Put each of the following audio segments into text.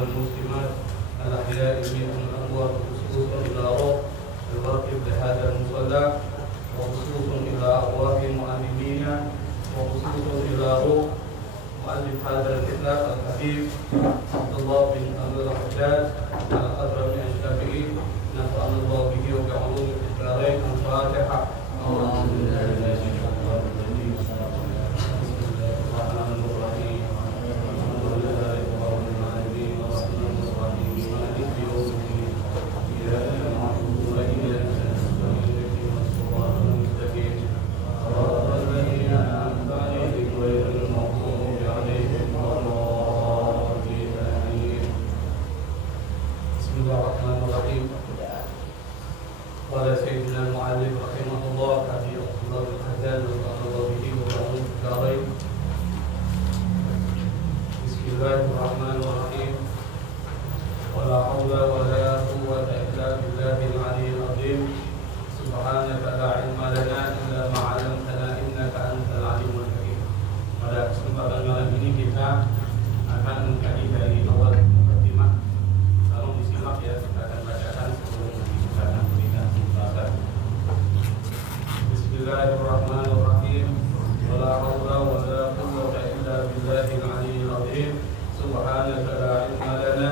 والمسلمات الأحياء منهم الأموات خصوصا إلى روح الواقف لهذا المصلى وخصوصا إلى أرواح معلمينا وخصوصا إلى روح مؤلف هذا الكتاب الحبيب عبد الله بن أبي الحجاج الأضرمي الشافعي نفعنا الله به وبعلومه في الدارين. الفاتحة. Qala Sayyidina al-Mu'allif rahimahullah Abi Abdullah bin Haddad radhiyallahu bihi wa ba'du darain. Bismillahirrahmanirrahim. Wa la haula wa la quwwata illa billahil 'aliyyil 'azim. Subhanaka la 'ilma lana illa ma 'allamtana innaka antal 'alimul hakim. Pada kesempatan malam ini kita akan mengkaji dari awal mukadimah. Tolong disimak ya, kita akan bacakan sebelum kita akan berikan pembahasan. Bismillahirrahmanirrahim. Wala haula wala quwwata illa billahil 'aliyyil 'azim. Subhanaka la 'ilma lana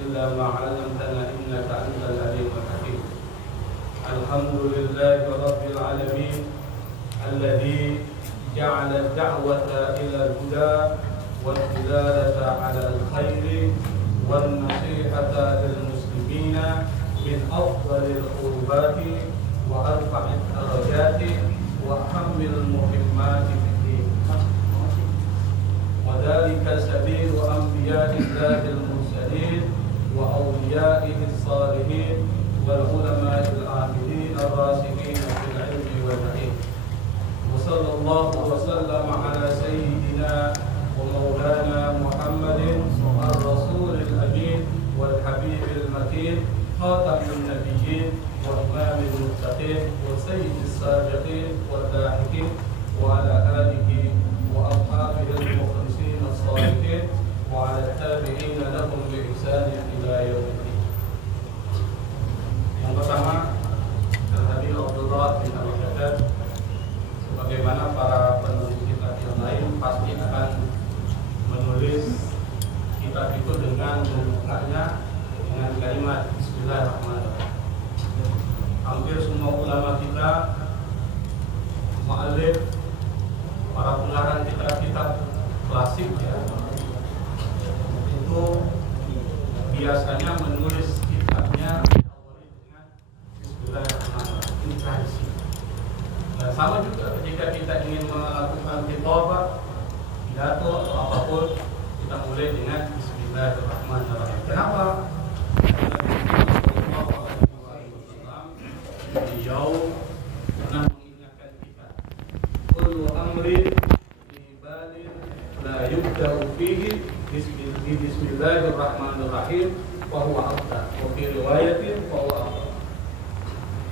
illa ma 'allamtana innaka antal 'alimul hakim. Alhamdulillahi rabbil alamin alladzi ja'ala ad-da'wata ila al-huda wal dilalata 'ala al-khairi wan nasihata lil muslimina min afdalil qurbati wa arfa'id darajati wa ahammil muhimmati fiddin. Wa dhalika sabilu anbiya'illahil mursalin wa awliya'ihi as-salihin wal ulama'il 'amilin ar-rasikhina fil 'ilmi wal 'ilm. Wa sallallahu wa sallama ala sayyidina wa maulana Muhammadin ar-rasulil amin wal habibil matin khatamin nabiyyin wa imamil muttaqin wa sayyidis sabiqin wal lahiqin wa ala alihi wa ashabihi al-mukhlisin as-salihin wa ala tabi'in lahum bi ihsan ila yaumiddin. Yang pertama, Al-Habib Abdullah bin Abi Haddad, sebagaimana para penulis kitab yang lain pasti akan menulis kitab itu dengan membukanya dengan kalimat Bismillahirrahmanirrahim. Hampir semua ulama kita, mu'allif, para pengarang kitab-kitab klasik ya, itu biasanya menulis kitabnya dengan Bismillahirrahmanirrahim. Ini tradisi. Dan sama juga ketika kita ingin melakukan khitbah, pidato atau apapun, kita mulai dengan Bismillahirrahmanirrahim. Kenapa? Beliau pernah mengingatkan kita, kullu amrin ibalin la yubda'u fihi Bismillahirrahmanirrahim wa huwa afdal. Wa fi riwayatin wa huwa afdal.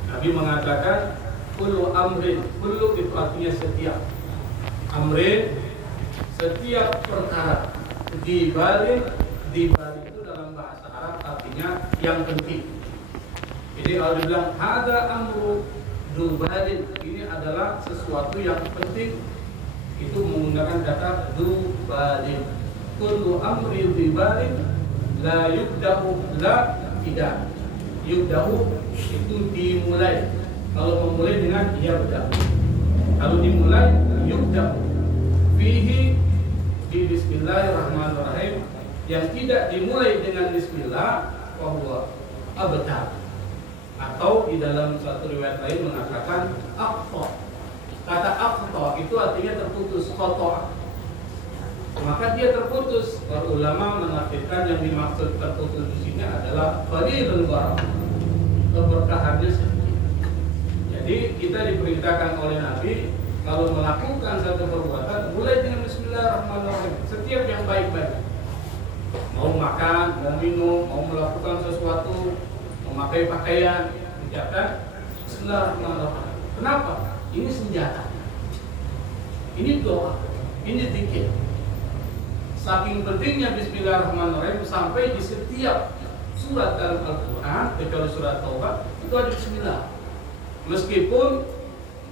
Nabi mengatakan kullu amrin, kullu itu artinya setiap. Amrin, setiap perkara. Dibalik itu dalam bahasa Arab artinya yang penting. Jadi kalau dibilang hada amru dubalin, ini adalah sesuatu yang penting, itu menggunakan kata dubalin. Kullu amri dubalin la yubda'u, la tidak. Yubda'u itu dimulai. Kalau memulai dengan yabda. Kalau dimulai yubda'u. Fihi di Bismillahirrahmanirrahim. Yang tidak dimulai dengan Bismillah bahwa abtar. Atau di dalam satu riwayat lain mengatakan aqta. Kata aqta itu artinya terputus, qata'. Maka dia terputus. Para ulama menafsirkan yang dimaksud terputus di sini adalah qalilul barakah. Keberkahannya sedikit. Jadi kita diperintahkan oleh Nabi kalau melakukan satu perbuatan mulai dengan Bismillahirrahmanirrahim. Setiap yang baik-baik. Mau makan, mau minum, mau melakukan sesuatu, memakai pakaian, ucapkan Bismillahirrahmanirrahim. Kenapa? Ini senjata. Ini doa. Ini zikir. Saking pentingnya Bismillahirrahmanirrahim sampai di setiap surat dalam Al-Quran kecuali surat Taubah itu ada Bismillah. Meskipun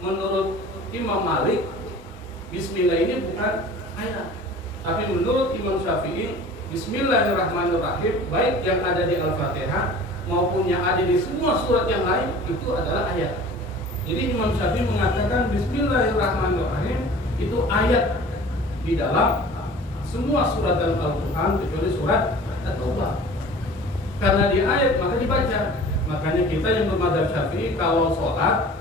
menurut Imam Malik Bismillah ini bukan ayat, tapi menurut Imam Syafi'i Bismillahirrahmanirrahim baik yang ada di Al-Fatihah maupun yang ada di semua surat yang lain itu adalah ayat. Jadi Imam Syafi'i mengatakan Bismillahirrahmanirrahim itu ayat di dalam semua surat dalam Al-Quran kecuali surat At-Taubah. Karena di ayat maka dibaca. Makanya kita yang bermadzhab Syafi'i kalau sholat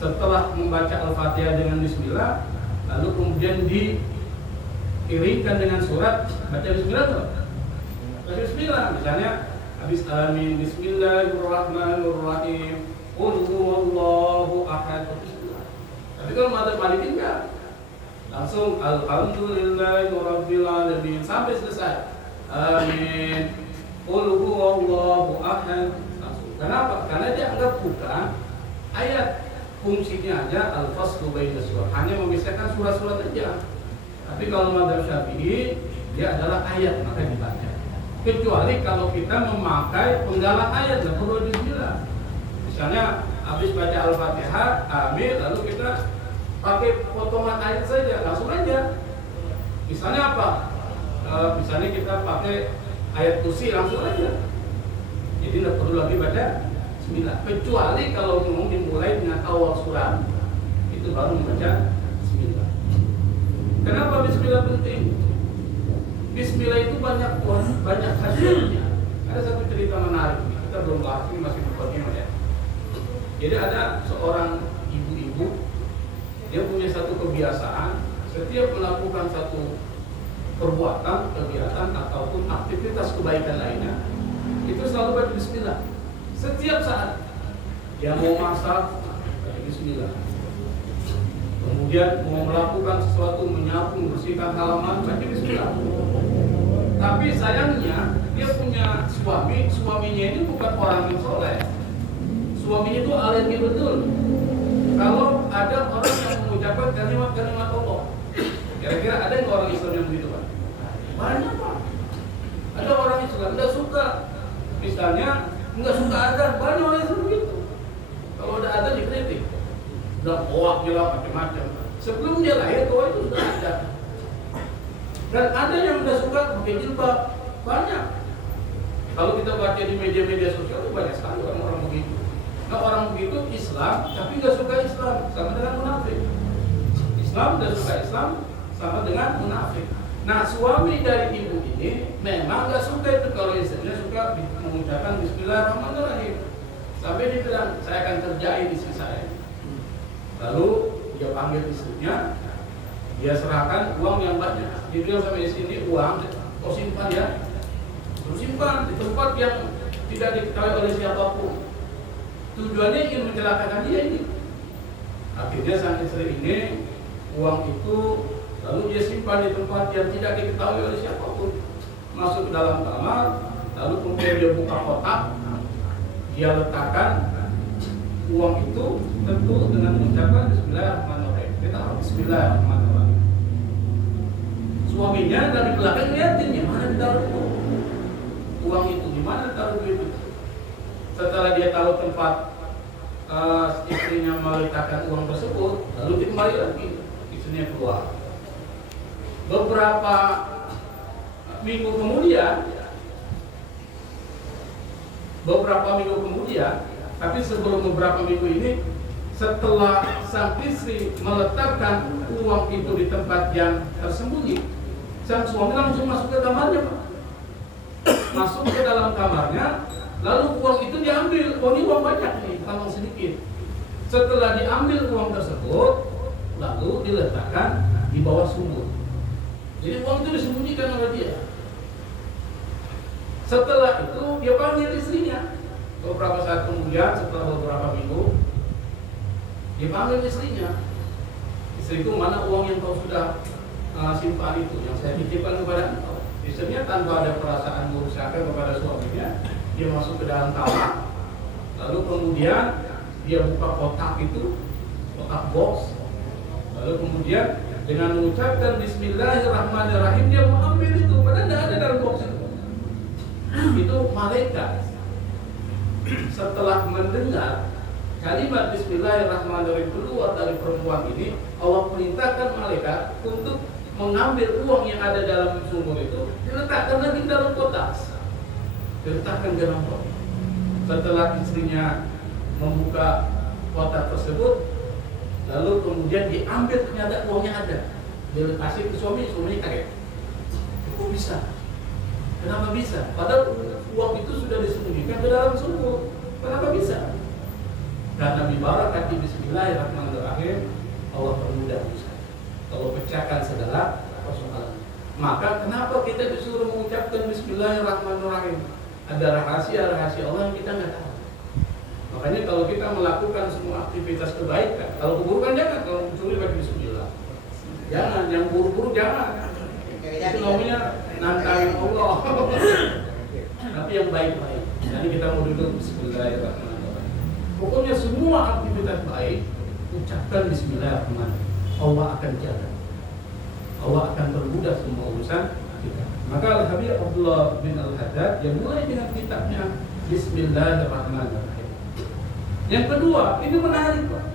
setelah membaca Al-Fatihah dengan Bismillah, lalu kemudian diiringkan dengan surat baca Bismillah tuh. Baca Bismillah, misalnya habis amin Bismillahirrahmanirrahim, qul huwallahu ahad. Tapi kalau madzhab Maliki enggak, langsung alhamdulillahirabbil alamin sampai selesai. Amin. Qul huwallahu ahad. Langsung. Kenapa? Karena dia anggap bukan ayat. Fungsinya aja al-faslu bainas surah, hanya memisahkan surat-surat aja. Tapi kalau madzhab Syafi'i dia adalah ayat maka dibaca. Kecuali kalau kita memakai penggalan ayat dan perlu Bismillah. Misalnya habis baca Al-Fatihah, amin, lalu kita pakai potongan ayat saja, langsung aja. Misalnya apa? Misalnya kita pakai ayat kursi langsung aja. Jadi tidak perlu lagi baca Bismillah. Kecuali kalau mau dimulai dengan awal surat, itu baru membaca Bismillah. Kenapa Bismillah penting? Bismillah itu banyak hasilnya. Ada satu cerita menarik, kita belum bahas ini, masih berkembang ya. Jadi ada seorang ibu-ibu, dia punya satu kebiasaan, setiap melakukan satu perbuatan, kegiatan ataupun aktivitas kebaikan lainnya, itu selalu baca Bismillah. Setiap saat dia mau masak, baca Bismillah. Kemudian mau melakukan sesuatu, menyapu, membersihkan halaman, baca Bismillah. Tapi sayangnya dia punya suaminya ini bukan orang yang soleh. Suaminya itu alergi betul. Kalau ada orang yang mengucapkan kalimat-kalimat Allah, kira-kira ada nggak orang Islam yang begitu Pak? Banyak Pak. Ada orang Islam tidak suka, misalnya nggak suka adzan, banyak orang Islam begitu. Kalau ada adzan dikritik, udah oak gila macam-macam. Sebelum dia lahir doa itu sudah ada. Dan ada yang nggak suka pakai jilbab, banyak. Kalau kita baca di media-media sosial itu banyak sekali orang-orang begitu. Nah orang begitu Islam, tapi nggak suka Islam, sama dengan munafik. Islam dan suka Islam sama dengan munafik. Nah suami dari ibu ini memang nggak suka itu kalau istrinya suka mengucapkan Bismillahirrahmanirrahim. Sampai dia bilang, saya akan kerjain istri saya. Lalu dia panggil istrinya, dia serahkan uang yang banyak. Dia bilang sama istri ini, uang kau simpan ya, terus simpan di tempat yang tidak diketahui oleh siapapun. Tujuannya ingin mencelakakan dia ini. Akhirnya sang istri ini uang itu lalu dia simpan di tempat yang tidak diketahui oleh siapapun. Masuk ke dalam kamar, lalu kemudian dia buka kotak, dia letakkan uang itu tentu dengan mengucapkan Bismillahirrahmanirrahim. Kita harus Bismillahirrahmanirrahim. Suaminya dari belakang lihatin di mana ditaruh uang itu, di mana taruh duit itu. Setelah dia tahu tempat istrinya meletakkan uang tersebut, lalu dia kembali lagi, istrinya keluar. Beberapa minggu kemudian, tapi sebelum beberapa minggu ini, setelah sang istri meletakkan uang itu di tempat yang tersembunyi, sang suami langsung masuk ke kamarnya, Pak. Masuk ke dalam kamarnya, lalu uang itu diambil. Uang banyak nih, kalau sedikit. Setelah diambil uang tersebut, lalu diletakkan di bawah sumur. Jadi uang itu disembunyikan oleh dia. Setelah itu dia panggil istrinya. Beberapa saat kemudian, setelah beberapa minggu, dia panggil istrinya. Istriku, mana uang yang kau sudah simpan itu, yang saya titipkan kepada engkau? Istrinya tanpa ada perasaan buruk sangka kepada suaminya, dia masuk ke dalam kamar. Lalu kemudian dia buka kotak itu, kotak box. Lalu kemudian dengan mengucapkan Bismillahirrahmanirrahim dia mengambil itu, padahal tidak ada dalam box itu. Itu malaikat setelah mendengar kalimat Bismillahirrahmanirrahim keluar dari perempuan ini, Allah perintahkan malaikat untuk mengambil uang yang ada dalam sumur itu, diletakkan lagi dalam kotak, diletakkan ke dalam kotak. Setelah istrinya membuka kotak tersebut, lalu kemudian diambil, ternyata uangnya ada, dia kasih ke suami, suaminya kaget. Kok bisa? Kenapa bisa? Padahal uang itu sudah disembunyikan ke dalam sumur. Kenapa bisa? Karena bibarakati Bismillahirrahmanirrahim, Allah permudah usaha. Kalau pecahkan segala persoalan. Maka kenapa kita disuruh mengucapkan Bismillahirrahmanirrahim? Ada rahasia-rahasia Allah yang kita nggak tahu. Makanya kalau kita melakukan semua aktivitas kebaikan, kalau keburukan jangan, kalau mencuri pakai Bismillah. Jangan, yang buru-buru jangan. Itu namanya nantangin Allah. Tapi yang baik-baik. Jadi kita mau duduk Bismillahirrahmanirrahim. Pokoknya semua aktivitas baik, ucapkan Bismillahirrahmanirrahim. Allah akan jaga. Allah akan permudah semua urusan kita. Maka Al-Habib Abdullah bin Al-Haddad yang mulai dengan kitabnya Bismillahirrahmanirrahim. Yang kedua, ini menarik Pak.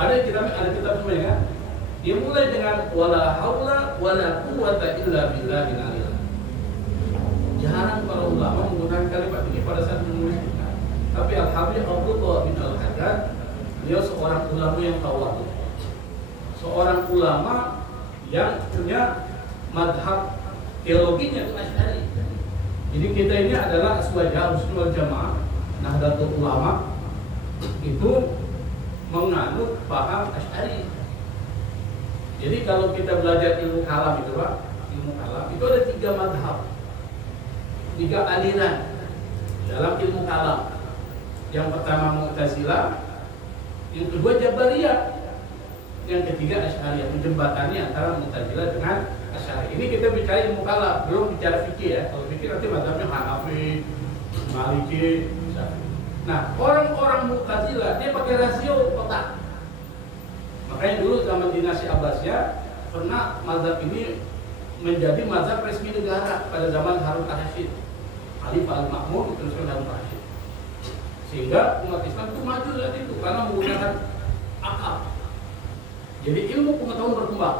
Ada kitab semuanya kan? Dia mulai dengan wala haula wala quwwata illa billahil aliyil. Jarang para ulama menggunakan kalimat ini pada saat menulis kitab. Tapi Al-Habib Abdullah bin Al-Haddad, dia seorang ulama yang tawadhu. Seorang ulama yang punya madhab teologinya itu Asy'ari. Jadi kita ini adalah aswaja Ahlussunnah wal Jamaah, Nahdlatul Ulama itu menganut paham Asy'ari. Jadi kalau kita belajar ilmu kalam itu Pak, ilmu kalam itu ada 3 madhab, 3 aliran dalam ilmu kalam. Yang pertama Mu'tazilah, yang kedua Jabariyah, yang ketiga Asy'ariyah. Menjembatani antara Mu'tazilah dengan Asy'ari. Ini kita bicara ilmu kalam, belum bicara fikih ya. Kalau fikih nanti mazhabnya Hanafi, Maliki, Syafi'i. Nah, orang-orang Mu'tazilah dia pakai rasio kotak. Makanya dulu zaman dinasti Abbasiyah pernah mazhab ini menjadi mazhab resmi negara pada zaman Harun al-Rashid, Khalifah al-Ma'mun, teruskan Harun al-Rashid. Sehingga umat Islam itu maju saat itu karena menggunakan akal. Jadi ilmu pengetahuan berkembang.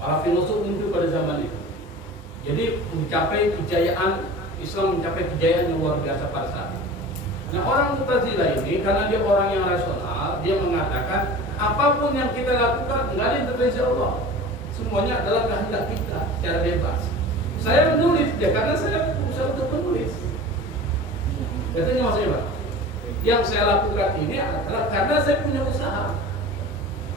Para filosof muncul pada zaman itu. Jadi mencapai kejayaan Islam, mencapai kejayaan yang luar biasa pada saat itu. Nah, orang Mu'tazilah ini karena dia orang yang rasional, dia mengatakan apapun yang kita lakukan nggak ada intervensi Allah. Semuanya adalah kehendak kita secara bebas. Saya menulis ya karena saya berusaha untuk menulis. Katanya maksudnya Pak, yang saya lakukan ini adalah karena saya punya usaha.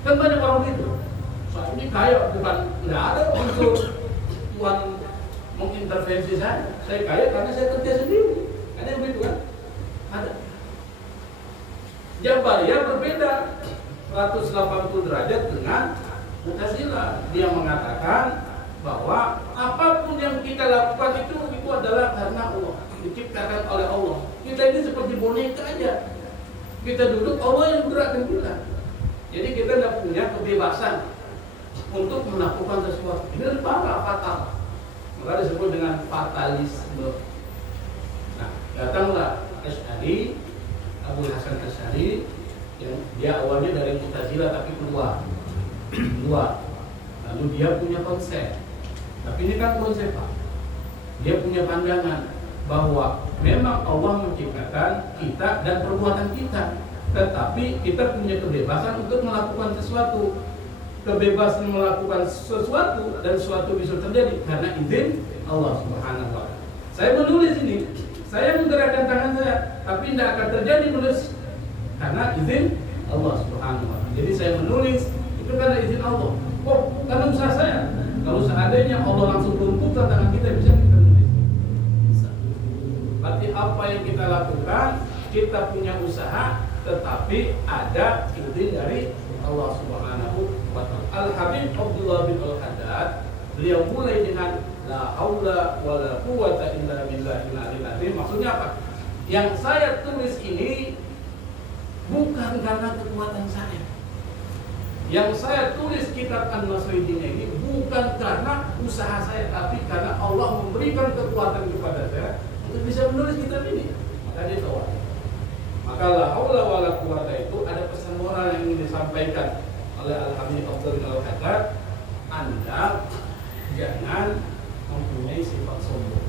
Kan banyak orang gitu. Saya ini kaya bukan nggak ada unsur Tuhan mengintervensi saya. Saya kaya karena saya kerja sendiri. Ada yang begitu kan? Ada. Jabariyah berbeda 180 derajat dengan Mu'tazilah. Dia mengatakan bahwa apapun yang kita lakukan itu adalah karena Allah, diciptakan oleh Allah. Kita ini seperti boneka aja. Kita duduk, Allah yang gerakkan kita. Jadi kita tidak punya kebebasan untuk melakukan sesuatu. Ini adalah fatal. Maka disebut dengan fatalisme. Nah, datanglah Asy'ari, Abu Hasan Asy'ari, yang dia awalnya dari Mu'tazilah tapi keluar. Lalu dia punya konsep. Tapi ini kan konsep Pak. Dia punya pandangan bahwa memang Allah menciptakan kita dan perbuatan kita, tetapi kita punya kebebasan untuk melakukan sesuatu. Kebebasan melakukan sesuatu dan sesuatu bisa terjadi karena izin Allah Subhanahu wa Ta'ala. Saya menulis ini, saya menggerakkan tangan saya, tapi tidak akan terjadi menulis karena izin Allah Subhanahu wa Ta'ala. Jadi saya menulis itu karena izin Allah. Kok karena usaha saya? Kalau seandainya Allah langsung lumpuhkan tangan kita, bisa kita nulis. Bisa. Berarti apa yang kita lakukan, kita punya usaha, tetapi ada izin dari Allah Subhanahu wa Ta'ala. Al-Habib Abdullah bin Al-Haddad, beliau mulai dengan la haula wala quwwata illa billahil aliyil azim. Maksudnya apa? Yang saya tulis ini bukan karena kekuatan saya, Yang saya tulis kitab An-Nasruddin ini bukan karena usaha saya, tapi karena Allah memberikan kekuatan kepada saya untuk bisa menulis kitab ini. Maka dia tahu. Maka la haula wala quwata itu ada pesan moral yang ingin disampaikan oleh Al-Habib Abdul Al-Haddad. Anda jangan mempunyai sifat sombong.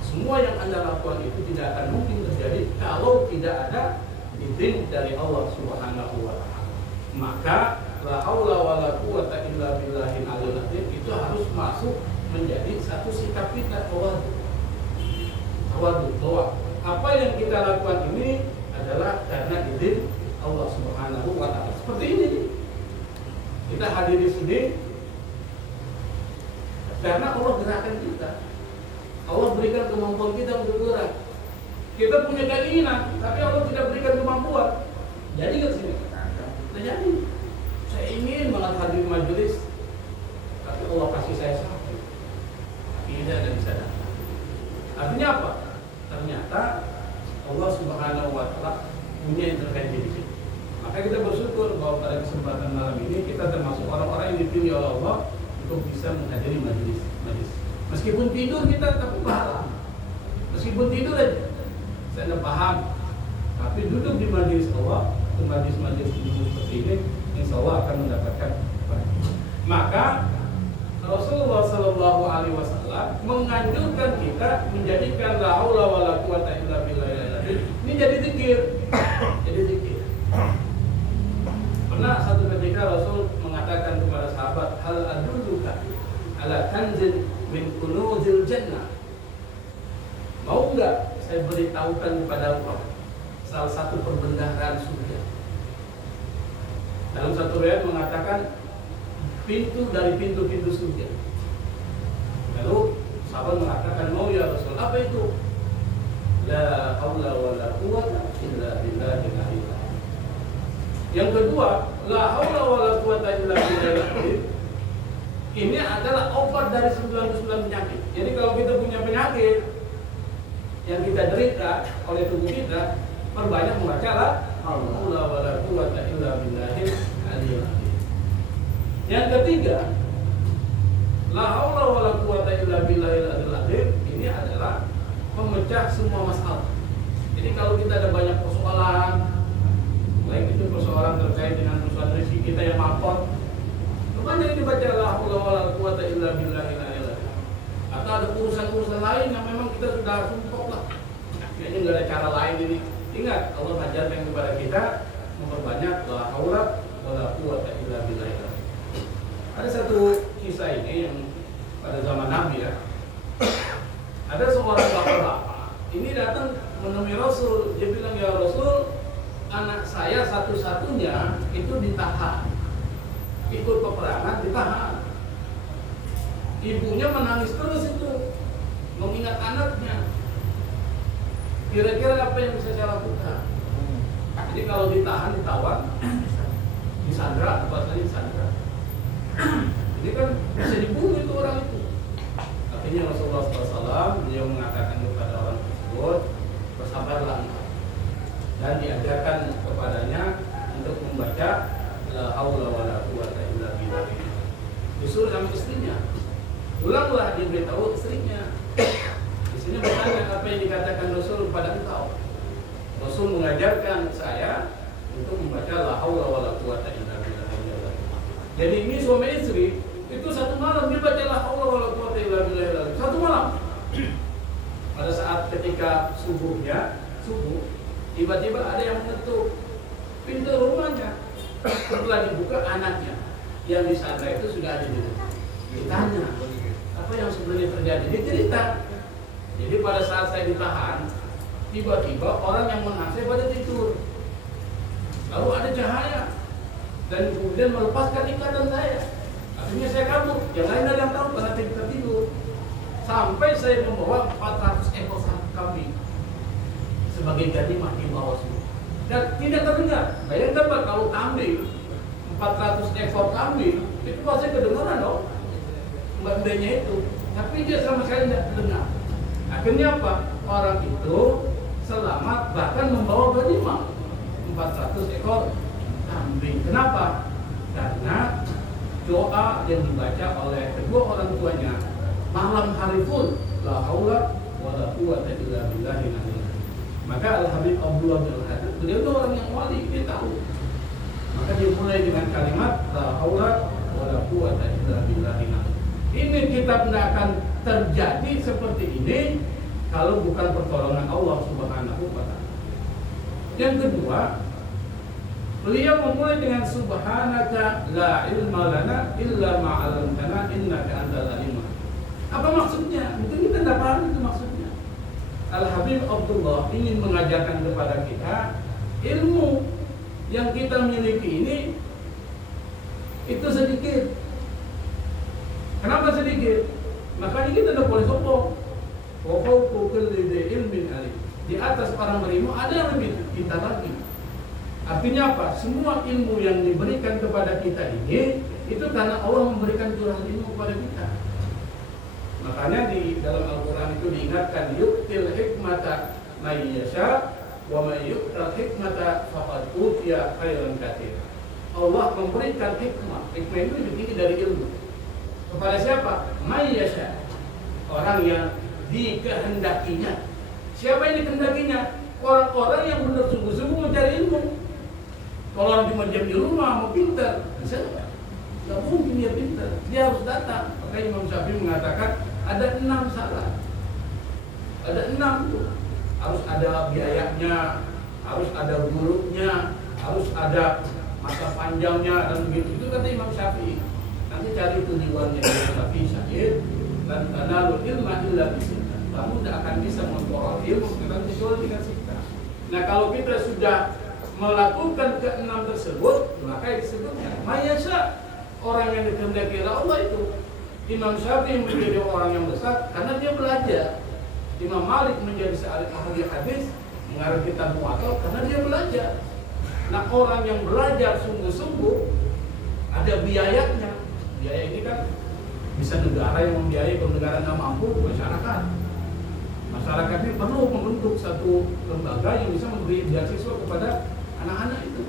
Semua yang Anda lakukan itu tidak akan mungkin terjadi kalau tidak ada izin dari Allah Subhanahu wa taala. Maka la haula wala quwata illa billahil aliyil azim itu harus masuk menjadi satu sikap kita tawadhu. Bahwa apa yang kita lakukan ini adalah karena izin Allah Subhanahu wa taala. Seperti ini. Kita hadir di sini karena Allah gerakan kita. Allah berikan kemampuan kita untuk gerak. Kita punya keinginan, tapi Allah tidak berikan kemampuan. Jadi ke sini. Nah, jadi saya ingin banget hadir majelis, tapi Allah kasih saya sakit. Tidak ada bisa datang. Artinya apa? Ternyata Allah Subhanahu wa taala punya intervensi di sini. Maka kita bersyukur bahwa pada kesempatan malam ini kita termasuk orang-orang yang dipilih oleh Allah untuk bisa menghadiri majelis. Meskipun tidur kita tapi pahala. Meskipun tidur aja, saya tidak paham. Tapi duduk di majelis Allah, di majelis seperti ini, insya Allah akan mendapatkan pahala. Maka Rasulullah Sallallahu Alaihi Wasallam menganjurkan kita menjadikan la haula wala quwata illa billah ini jadi zikir, jadi zikir. Pernah satu ketika Rasul mengatakan kepada sahabat, hal adulluka ala kanzin min kunuzil jannah. Mau enggak saya beritahukan kepada engkau salah satu perbendaharaan surga. Dalam satu riwayat mengatakan pintu dari pintu-pintu surga. Lalu sahabat mengatakan, mau ya Rasul, apa itu? La haula wala quwata illa billahil aliyil azim. Yang kedua, la haula wala quwata illa billahil azim. Ini adalah obat dari 99 penyakit. Jadi kalau kita punya penyakit yang kita derita oleh tubuh kita, perbanyak membaca la haula wala quwata illa billahil aliyil azim. Yang ketiga, la haula wala quwata illa billahil aliyil azim ini adalah memecah semua masalah. Jadi kalau kita ada banyak persoalan, baik itu persoalan terkait dengan persoalan rezeki kita yang mampet, banyak dibaca la haula wala quwata illa billahil aliyil azim. Atau ada urusan-urusan lain yang memang kita sudah sumpah lah, kayaknya nggak ada cara lain ini. Ingat, Allah ajarkan kepada kita memperbanyak la haula wala quwata illa billahil azim. Ada satu kisah ini yang pada zaman Nabi ya. Ada seorang bapak-bapak ini datang menemui Rasul. Dia bilang, ya Rasul, anak saya satu-satunya itu ditahan, ikut peperangan ditahan. Ibunya menangis terus itu, mengingat anaknya. Kira-kira apa yang bisa saya lakukan? Jadi kalau ditahan, ditawan, disandra, bahasanya disandra. Ini kan bisa dibunuh itu orang itu. Akhirnya Rasulullah SAW beliau mengatakan kepada orang tersebut, bersabarlah engkau, dan diajarkan kepadanya untuk membaca la haula wala quwata illa billah. Disuruh sama istrinya, ulanglah, dia beritahu istrinya. Istrinya bertanya, apa yang dikatakan Rasul kepada engkau? Rasul mengajarkan saya untuk membaca la haula wala quwata illa billah. Jadi ini suami istri itu satu malam dia baca la haula wala quwata illa billah. Satu malam. Pada saat ketika subuh, tiba-tiba ada yang mengetuk pintu rumahnya. Setelah dibuka, anaknya yang disandra itu sudah ada di rumah. Ditanya, apa yang sebenarnya terjadi? Dia cerita. Jadi pada saat saya ditahan, tiba-tiba orang yang menahan saya pada tidur. Lalu ada cahaya dan kemudian melepaskan ikatan saya. Akhirnya saya kabur. Yang lain ada yang tahu karena saya tidur. Sampai saya membawa 400 ekor kambing sebagai ganimah di bawah semua. Dan tidak terdengar. Bayangkan Pak, kalau kambing 400 ekor kambing itu pasti kedengaran dong, mbak-mbaknya itu. Tapi dia sama sekali tidak terdengar. Akhirnya apa? Orang itu selamat, bahkan membawa ganimah 400 ekor kambing. Kenapa? Karena doa yang dibaca oleh kedua orang tuanya malam hari pun la haula wala quwwata illa billahil aliyyil. Maka Al-Habib Abdullah bin Al-Haddad, beliau itu orang yang wali, dia tahu. Maka dia mulai dengan kalimat la haula wala quwwata illa billahil aliyyil. Ini kitab tidak akan terjadi seperti ini kalau bukan pertolongan Allah Subhanahu wa ta'ala. Yang kedua, beliau memulai dengan subhanaka la ilma lana illa ma 'allamtana innaka antal alim. Apa maksudnya? Mungkin kita tidak paham itu maksudnya. Al-Habib Abdullah ingin mengajarkan kepada kita ilmu yang kita miliki ini itu sedikit. Kenapa sedikit? Makanya kita tidak boleh sombong. Wa fawqa kulli dhi ilmin alim. Di atas orang berilmu ada yang lebih kita lagi. Artinya apa? Semua ilmu yang diberikan kepada kita ini itu karena Allah memberikan curahan ilmu kepada kita. Makanya di dalam Al-Quran itu diingatkan yu'til hikmata may yasha wa may yu'tal hikmata faqad utiya khairan katsira. Allah memberikan hikmah. Hikmah itu lebih tinggi dari ilmu. Kepada siapa? May yasha. Orang yang dikehendakinya. Siapa yang dikehendakinya? Orang-orang yang benar sungguh-sungguh mencari ilmu. Kalau orang cuma diam di rumah mau pintar, bisa nggak? Nggak mungkin dia pintar. Dia harus datang. Makanya Imam Syafi'i mengatakan ada 6 syarat. Ada 6 tuh. Harus ada biayanya, harus ada gurunya, harus ada masa panjangnya dan begitu. Itu kata Imam Syafi'i. Nanti cari itu diwannya Imam Syafi'i syahid dan tanalul ilma illa bisikta. Kamu tidak akan bisa memperoleh ilmu kecuali dengan sikta. Nah kalau kita sudah melakukan ke-6 tersebut, maka disebutnya mayasya, orang yang dikehendaki Allah itu. Imam Syafi'i menjadi orang yang besar karena dia belajar. Imam Malik menjadi seorang ahli hadis, mengarang kitab Muwatta karena dia belajar. Nah orang yang belajar sungguh-sungguh ada biayanya. Biaya ini kan bisa negara yang membiayai, kalau negara nggak mampu, masyarakat. Masyarakat ini perlu membentuk satu lembaga yang bisa memberi beasiswa kepada anak-anak itu.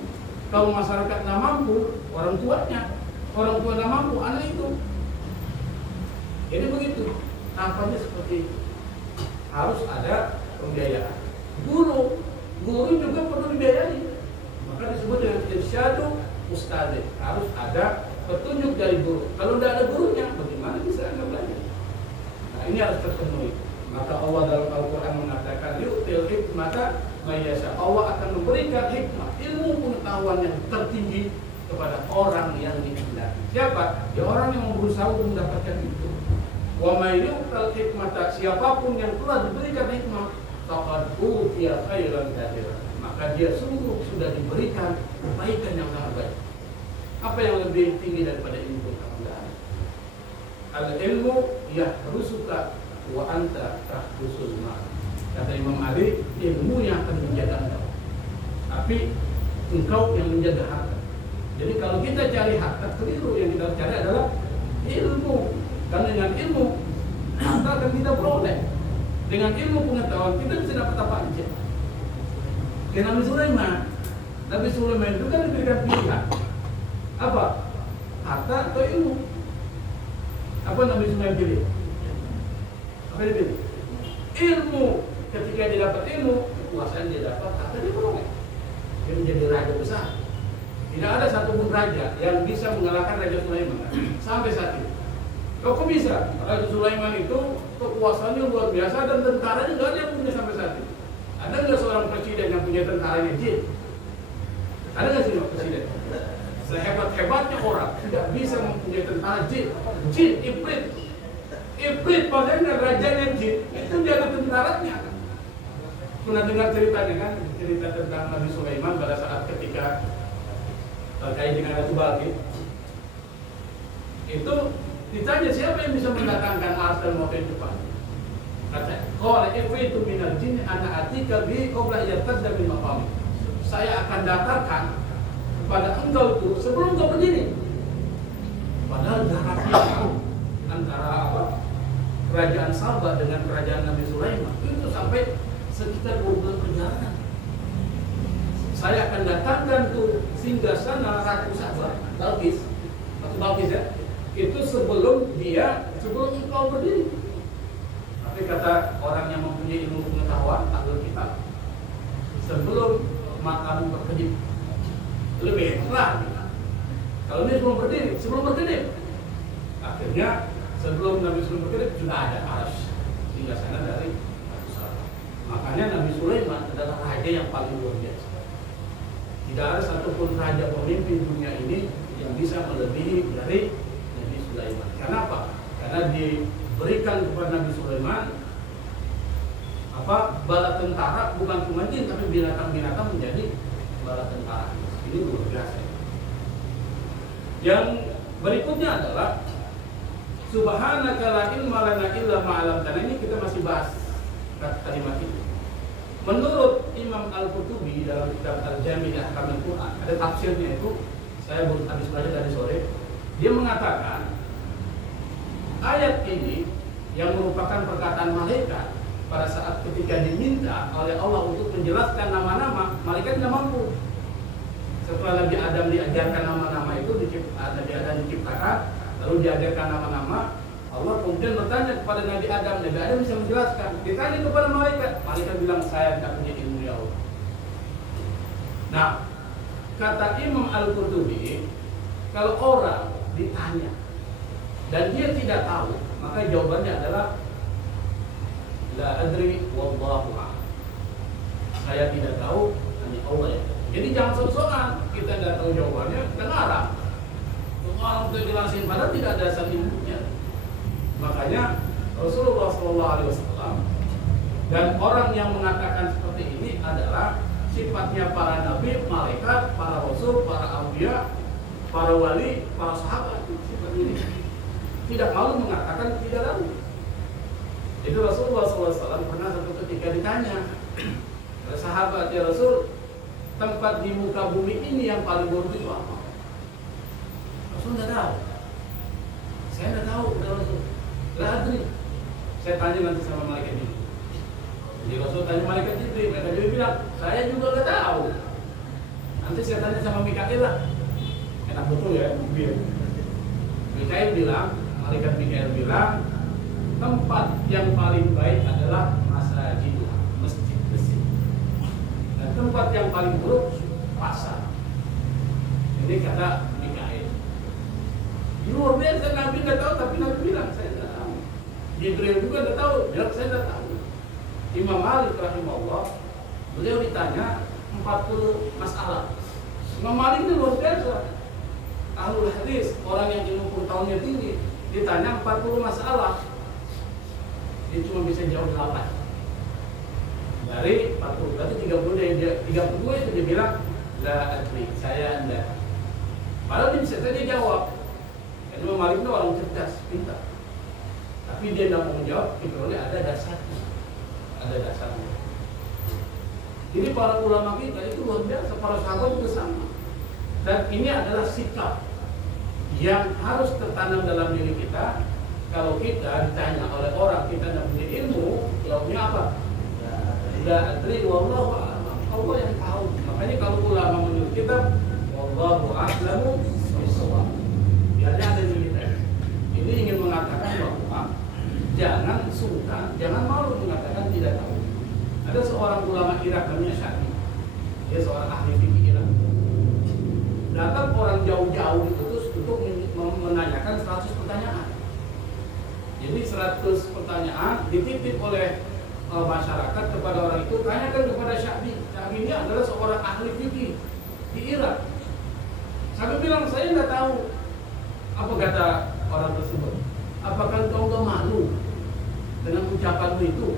Kalau masyarakat nggak mampu, orang tuanya, orang tua nggak mampu, anak itu. Jadi begitu. Tahapannya seperti itu. Harus ada pembiayaan. Guru juga perlu dibiayai. Maka disebut dengan irsyadu ustadz. Harus ada petunjuk dari guru. Kalau tidak ada gurunya, bagaimana bisa Anda belajar? Nah ini harus terpenuhi. Maka Allah dalam Al-Quran mengatakan yu'til hikmata may yasha. Allah akan memberikan hikmah, ilmu pengetahuan yang tertinggi kepada orang yang dikehendaki. Siapa? Ya orang yang berusaha untuk mendapatkan itu. Wa may yu'tal hikmata, siapapun yang telah diberikan hikmah, faqad utiya khairan katsira. Maka dia sungguh sudah diberikan kebaikan yang sangat baik. Apa yang lebih tinggi daripada ilmu? Al-ilmu yahrusuka wa anta tahrusul mal. Kata Imam Ali, ilmu yang akan menjaga engkau, tapi engkau yang menjaga harta. Jadi kalau kita cari harta, keliru. Yang kita cari adalah ilmu. Karena dengan ilmu harta akan kita peroleh. Dengan ilmu pengetahuan kita bisa dapat apa aja. Kayak Nabi Sulaiman itu kan diberikan pilihan. Apa? Harta atau ilmu? Apa Nabi Sulaiman pilih? Apa dia pilih? Ilmu. Ketika dia dapat ilmu, kekuasaan dia dapat, harta dia peroleh. Dia menjadi raja besar. Tidak ada satupun raja yang bisa mengalahkan Raja Sulaiman sampai saat ini. Kok bisa? Raja Sulaiman itu kekuasaannya luar biasa dan tentaranya nggak ada yang punya sampai saat ini. Ada nggak seorang presiden yang punya tentaranya jin? Ada nggak sih presiden? Sehebat-hebatnya orang tidak bisa mempunyai tentara jin. Jin, ibrit padahal rajanya jin, itu dia ada tentaranya. Pernah dengar ceritanya kan? Cerita tentang Nabi Sulaiman pada saat ketika terkait dengan Ratu Balqis. Itu ditanya siapa yang bisa mendatangkan ars dan mau kehidupan. Kata, qala ifritu minal jin ana atika bi qabla yartadda min maqami. Saya akan datangkan kepada engkau itu sebelum kau berdiri. Padahal jaraknya antara kerajaan Sabah dengan kerajaan Nabi Sulaiman itu sampai sekitar 2 bulan perjalanan. saya akan datangkan tuh singgah sana Ratu Saba, Balkis, Ratu Balkis ya, itu sebelum engkau berdiri. Tapi kata orang yang mempunyai ilmu pengetahuan, ahlul kitab, sebelum matamu berkedip, lebih hebat. Kalau ini sebelum berkedip, akhirnya sebelum Nabi Sulaiman berkedip sudah ada arsy singgah sana dari Ratu Saba. Makanya Nabi Sulaiman adalah raja yang paling luar biasa. Tidak ada satupun raja pemimpin dunia ini yang bisa melebihi dari Nabi Sulaiman. Kenapa? Karena diberikan kepada Nabi Sulaiman bala tentara, bukan cuma jin tapi binatang-binatang menjadi bala tentara. Ini luar biasa. Yang berikutnya adalah Subhanaka la ilma lana illa ma 'allamtana. Ini kita masih bahas kalimat itu. Menurut Imam Al-Qurtubi dalam kitab Al-Jami' li Ahkamil Quran, ada tafsirnya itu, saya baru habis belajar dari sore. Dia mengatakan ayat ini yang merupakan perkataan malaikat pada saat ketika diminta oleh Allah untuk menjelaskan nama-nama, malaikat tidak mampu. Setelah Nabi Adam diajarkan nama-nama itu, Nabi Adam diciptakan, lalu diajarkan nama-nama, Allah kemudian bertanya kepada Nabi Adam bisa menjelaskan. Ditanya kepada malaikat bilang, saya tidak punya ilmu ya Allah. Nah, kata Imam Al-Qurtubi, kalau orang ditanya dan dia tidak tahu, maka jawabannya adalah la adri wallahu a'lam. Saya tidak tahu, hanya Allah yang tahu. Jadi jangan sok-sokan kita tidak tahu jawabannya, kita ngarang. Orang untuk jelasin padahal tidak ada dasar ilmunya. Makanya Rasulullah SAW dan orang yang mengatakan seperti ini adalah sifatnya para nabi, malaikat, para rasul, para aulia, para wali, para sahabat. Sifat ini tidak malu mengatakan tidak tahu. Itu Rasulullah SAW pernah satu ketika ditanya oleh sahabat, ya Rasul, tempat di muka bumi ini yang paling buruk itu apa? Rasul tidak tahu. Saya tidak tahu, Rasul. Ladri. Saya tanya nanti sama malaikat Jibril. Jadi Rasul tanya malaikat Jibril, malaikat Jibril bilang, saya juga nggak tahu. Nanti saya tanya sama Mikail lah. Enak betul ya, Mikail bilang, malaikat Mikail bilang, tempat yang paling baik adalah masjid besi. Dan tempat yang paling buruk pasar. Ini kata Mikail. Luar biasa, Nabi nggak tahu, tapi Nabi bilang saya nggak tahu. Jibril juga nggak tahu, bilang saya nggak tahu. Imam Malik rahimahullah, beliau ditanya 40 masalah. Imam Malik ini luar biasa. Ahlul hadis, orang yang ilmu pengetahuannya tinggi, ditanya 40 masalah. Dia cuma bisa jawab 8. Dari 40, berarti 32 itu dia bilang la adri, saya enggak. Padahal dia bisa saja jawab. Karena Imam Malik itu orang cerdas, pintar. Tapi dia tidak mau menjawab, kecuali ada dasarnya. Ada dasarnya. Jadi para ulama kita itu luar biasa, para sahabat itu sama. Dan ini adalah sikap yang harus tertanam dalam diri kita. Kalau kita ditanya oleh orang kita tidak punya ilmu, jawabnya apa? La adri wallahu a'lam. Allah yang tahu. Makanya kalau ulama menurut kita, wallahu a'lamu bishawab. Biarnya ada di kita. Ini ingin mengatakan bahwa jangan sungkan, jangan malu mengatakan tidak tahu. Ada seorang ulama Irak namanya Syafi'i. Dia seorang ahli fikih Irak. Datang orang jauh-jauh diutus untuk menanyakan 100 pertanyaan. Jadi 100 pertanyaan dititip oleh masyarakat kepada orang itu, tanyakan kepada Syafi'i. Syafi'i ini adalah seorang ahli fikih di Irak. Syafi'i bilang, saya tidak tahu. Apa kata orang tersebut? Apakah engkau tidak malu dengan ucapanmu itu?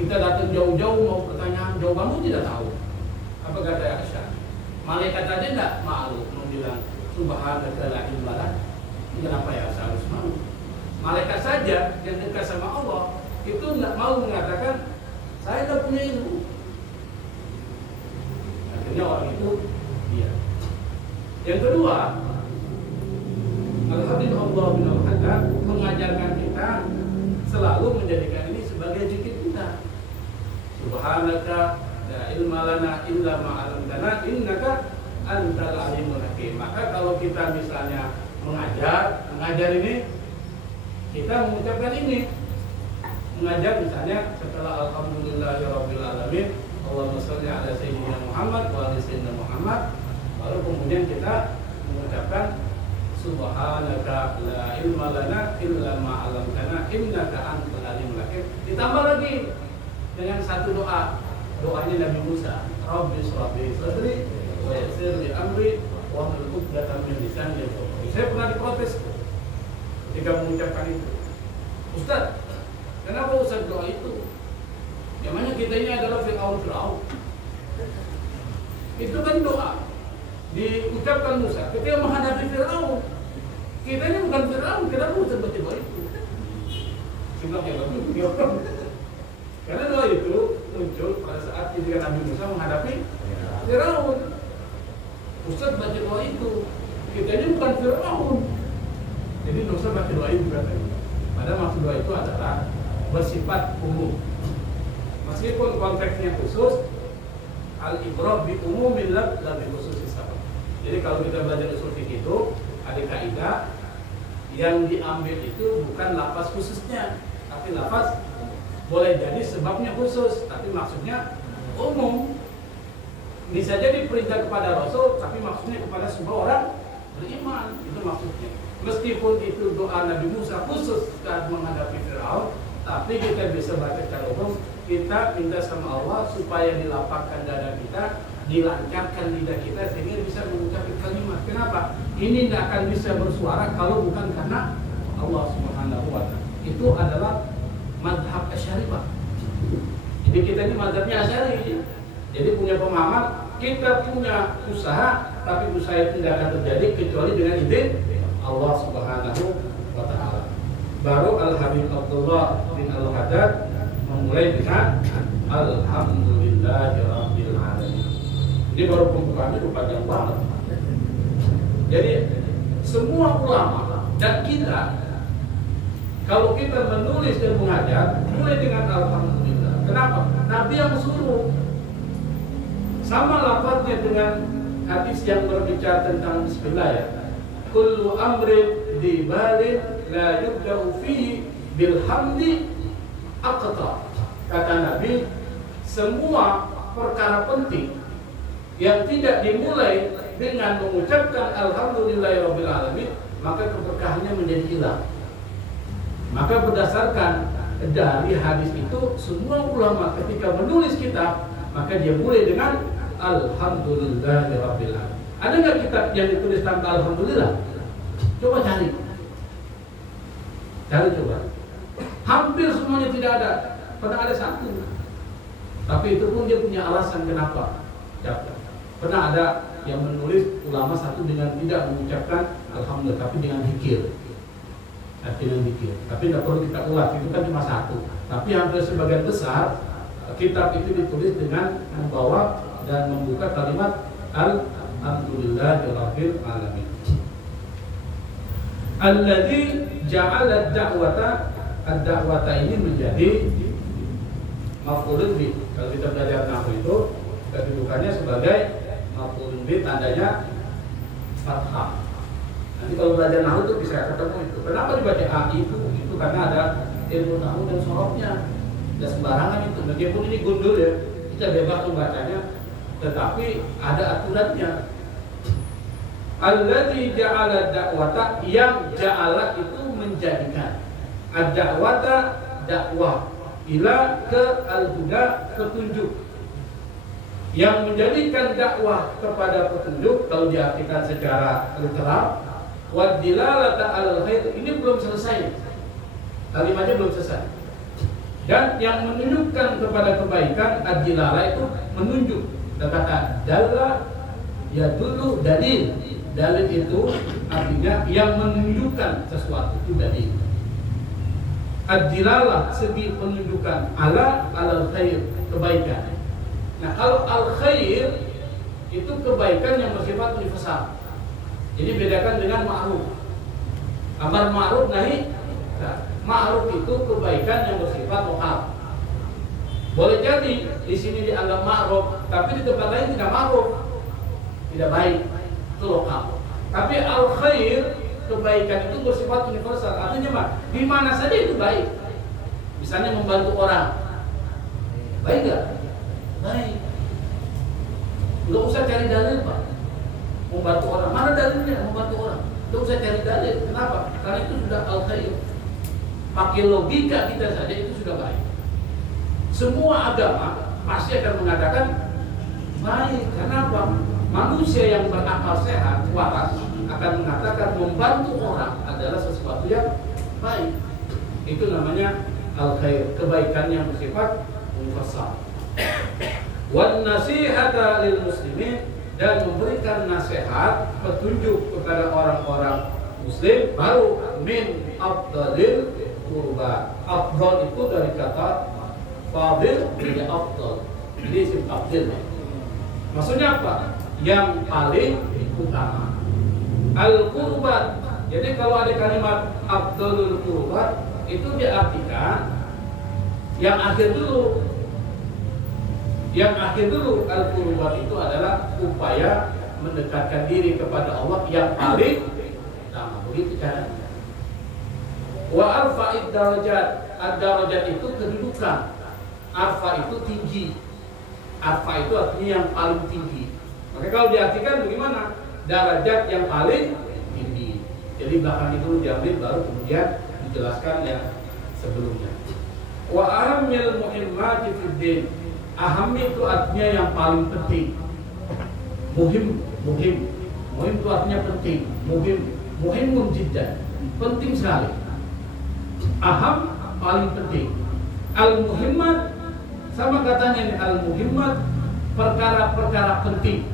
Kita datang jauh-jauh mau pertanyaan, jawabanmu tidak tahu. Apa kata Aisyah? Malaikat aja tidak malu bilang subhanaka la ilma lana. Kenapa ya saya harus malu? Malaikat saja yang dekat sama Allah itu tidak mau mengatakan saya tidak punya ilmu. Akhirnya orang itu dia. Yang kedua, Alhamdulillah bin al-Haddad mengajarkan kita selalu menjadikan ini sebagai zikir kita. Subhanaka la ilma lana illa ma 'allamtana. 'allamtana innaka antal alimul hakim. Maka kalau kita misalnya mengajar ini kita mengucapkan ini. Mengajar misalnya setelah alhamdulillahirabbil alamin, Allahumma shalli ala sayyidina Muhammad wa ala sayyidina Muhammad, lalu kemudian kita mengucapkan subhanaka la ilma lana illa ma 'allamtana innaka antal alimul hakim. Ditambah lagi dengan satu doa. Doanya Nabi Musa, Rabbi shrah li sadri wa yassir li amri wa hlul 'uqdatam min lisani yafqahu qawli. Saya pernah diprotes ketika mengucapkan itu. Ustaz, kenapa Ustaz doa itu? Namanya kita ini adalah Fir'aun. Itu kan doa diucapkan Musa ketika menghadapi Fir'aun. Kita ini bukan Fir'aun, kenapa Ustaz baca doa itu? Sebenarnya bagus. Karena doa itu muncul pada saat ketika Nabi Musa menghadapi Fir'aun. Ustaz baca doa itu, kita ini bukan Fir'aun. Jadi Musa baca doa itu katanya. Padahal maksud doa itu adalah bersifat umum. Meskipun konteksnya khusus, al-ibrah bi umumin la bi khususis sabab. Jadi kalau kita belajar usul fikih itu ada kaidah yang diambil itu bukan lafaz khususnya, tapi lafaz boleh jadi sebabnya khusus, tapi maksudnya umum. Bisa jadi perintah kepada Rasul, tapi maksudnya kepada semua orang beriman. Itu maksudnya. Meskipun itu doa Nabi Musa khusus saat menghadapi Fir'aun, tapi kita bisa baca secara umum. Kita minta sama Allah supaya dilapangkan dada kita, dilancarkan lidah kita sehingga bisa mengucapkan kalimat. Kenapa? Ini tidak akan bisa bersuara kalau bukan karena Allah Subhanahu wa Ta'ala. Itu adalah mazhab Asy'ari, Pak. Jadi kita ini mazhabnya Asy'ari. Jadi punya pemahaman, kita punya usaha, tapi usaha itu tidak akan terjadi kecuali dengan izin Allah Subhanahu wa Ta'ala. Baru Al-Habib Abdullah bin Al-Haddad memulai dengan Alhamdulillahirabbil alamin. Ini baru pembukaannya panjang banget. Jadi semua ulama dan kita, kalau kita menulis dan mengajar, mulai dengan Alhamdulillah. Kenapa? Nabi yang suruh. Sama lafaznya dengan hadis yang berbicara tentang Bismillah ya. Kullu amrin dibalin la yubda'u fihi bilhamdi aqta. Kata Nabi, semua perkara penting yang tidak dimulai dengan mengucapkan Alhamdulillahirabbil alamin, maka keberkahannya menjadi hilang. Maka berdasarkan dari hadis itu, semua ulama ketika menulis kitab, maka dia mulai dengan Alhamdulillahirabbil alamin. Ada nggak kitab yang ditulis tanpa Alhamdulillah? Coba cari. Cari coba. Hampir semuanya tidak ada. Pernah ada satu. Tapi itu pun dia punya alasan kenapa. Pernah ada yang menulis ulama satu dengan tidak mengucapkan Alhamdulillah, tapi dengan zikir. Dengan zikir. Tapi tidak perlu kita ulas, itu kan cuma satu. Tapi hampir sebagian besar kitab itu ditulis dengan membawa dan membuka kalimat Alhamdulillahirabbil alamin. Alladzi ja'ala ad-da'wata ini menjadi maf'ulun bi. Kalau kita belajar nahwu itu kedudukannya sebagai maf'ulun bi, tandanya fathah. Nanti kalau belajar nahwu itu bisa ketemu itu. Kenapa dibaca a itu? Itu karena ada ilmu nahwu dan sorofnya. Dan sembarangan itu. Meskipun ini gundul ya, kita bebas membacanya, tetapi ada aturannya. Alladzi ja'ala da'wata, yang ja'ala itu menjadikan. Ad-da'wata dakwah, ila ke al-huda, petunjuk. Yang menjadikan dakwah kepada petunjuk, kalau diartikan secara literal, wa dilalata al-khair, ini belum selesai. Kalimatnya belum selesai. Dan yang menunjukkan kepada kebaikan, ad-dilalah itu menunjuk. Dan kata dalla ya dulu dalil. Dalil itu artinya yang menunjukkan sesuatu, itu dalil. Ad-dilalah segi penunjukan ala al-khair, kebaikan. Nah, kalau al-khair itu kebaikan yang bersifat universal. Jadi bedakan dengan ma'ruf. Amar ma'ruf nahi. Nah, ma'ruf itu kebaikan yang bersifat lokal. Boleh jadi di sini dianggap ma'ruf, tapi di tempat lain tidak ma'ruf, tidak baik, itu lokal. Tapi al-khair, kebaikan itu bersifat universal. Artinya mah di mana saja itu baik. Misalnya membantu orang, baik nggak? Baik. Nggak usah cari dalil Pak. Membantu orang, mana dalilnya membantu orang? Nggak usah cari dalil. Kenapa? Karena itu sudah al-khair. Pakai logika kita saja itu sudah baik. Semua agama pasti akan mengatakan baik. Kenapa? Manusia yang berakal sehat, waras, akan mengatakan membantu orang adalah sesuatu yang baik. Itu namanya al-khair, kebaikan yang bersifat universal. Wan nasihata lil muslimin, dan memberikan nasihat, petunjuk kepada orang-orang muslim, baru min afdalil qurba. Afdal itu dari kata fadil, jadi afdal. Jadi isim afdil. Maksudnya apa? Yang paling utama. Al-qurbat. Jadi kalau ada kalimat afdalul qurbat, itu diartikan yang akhir dulu. Yang akhir dulu, al-qurbat itu adalah upaya mendekatkan diri kepada Allah yang paling utama. Begitu caranya. Wa arfa'id darajat. Ad-darajat itu kedudukan. Arfa itu tinggi. Arfa itu artinya yang paling tinggi. Maka kalau diartikan bagaimana? Darajat yang paling tinggi. Jadi belakang itu diambil, baru kemudian dijelaskan yang sebelumnya. Wa ahammil muhimmati fid din. Aham itu artinya yang paling penting. Muhim itu artinya penting. Muhimun jiddan. Penting sekali. Aham paling penting. Al-muhimmat sama katanya ini, al-muhimmat perkara-perkara penting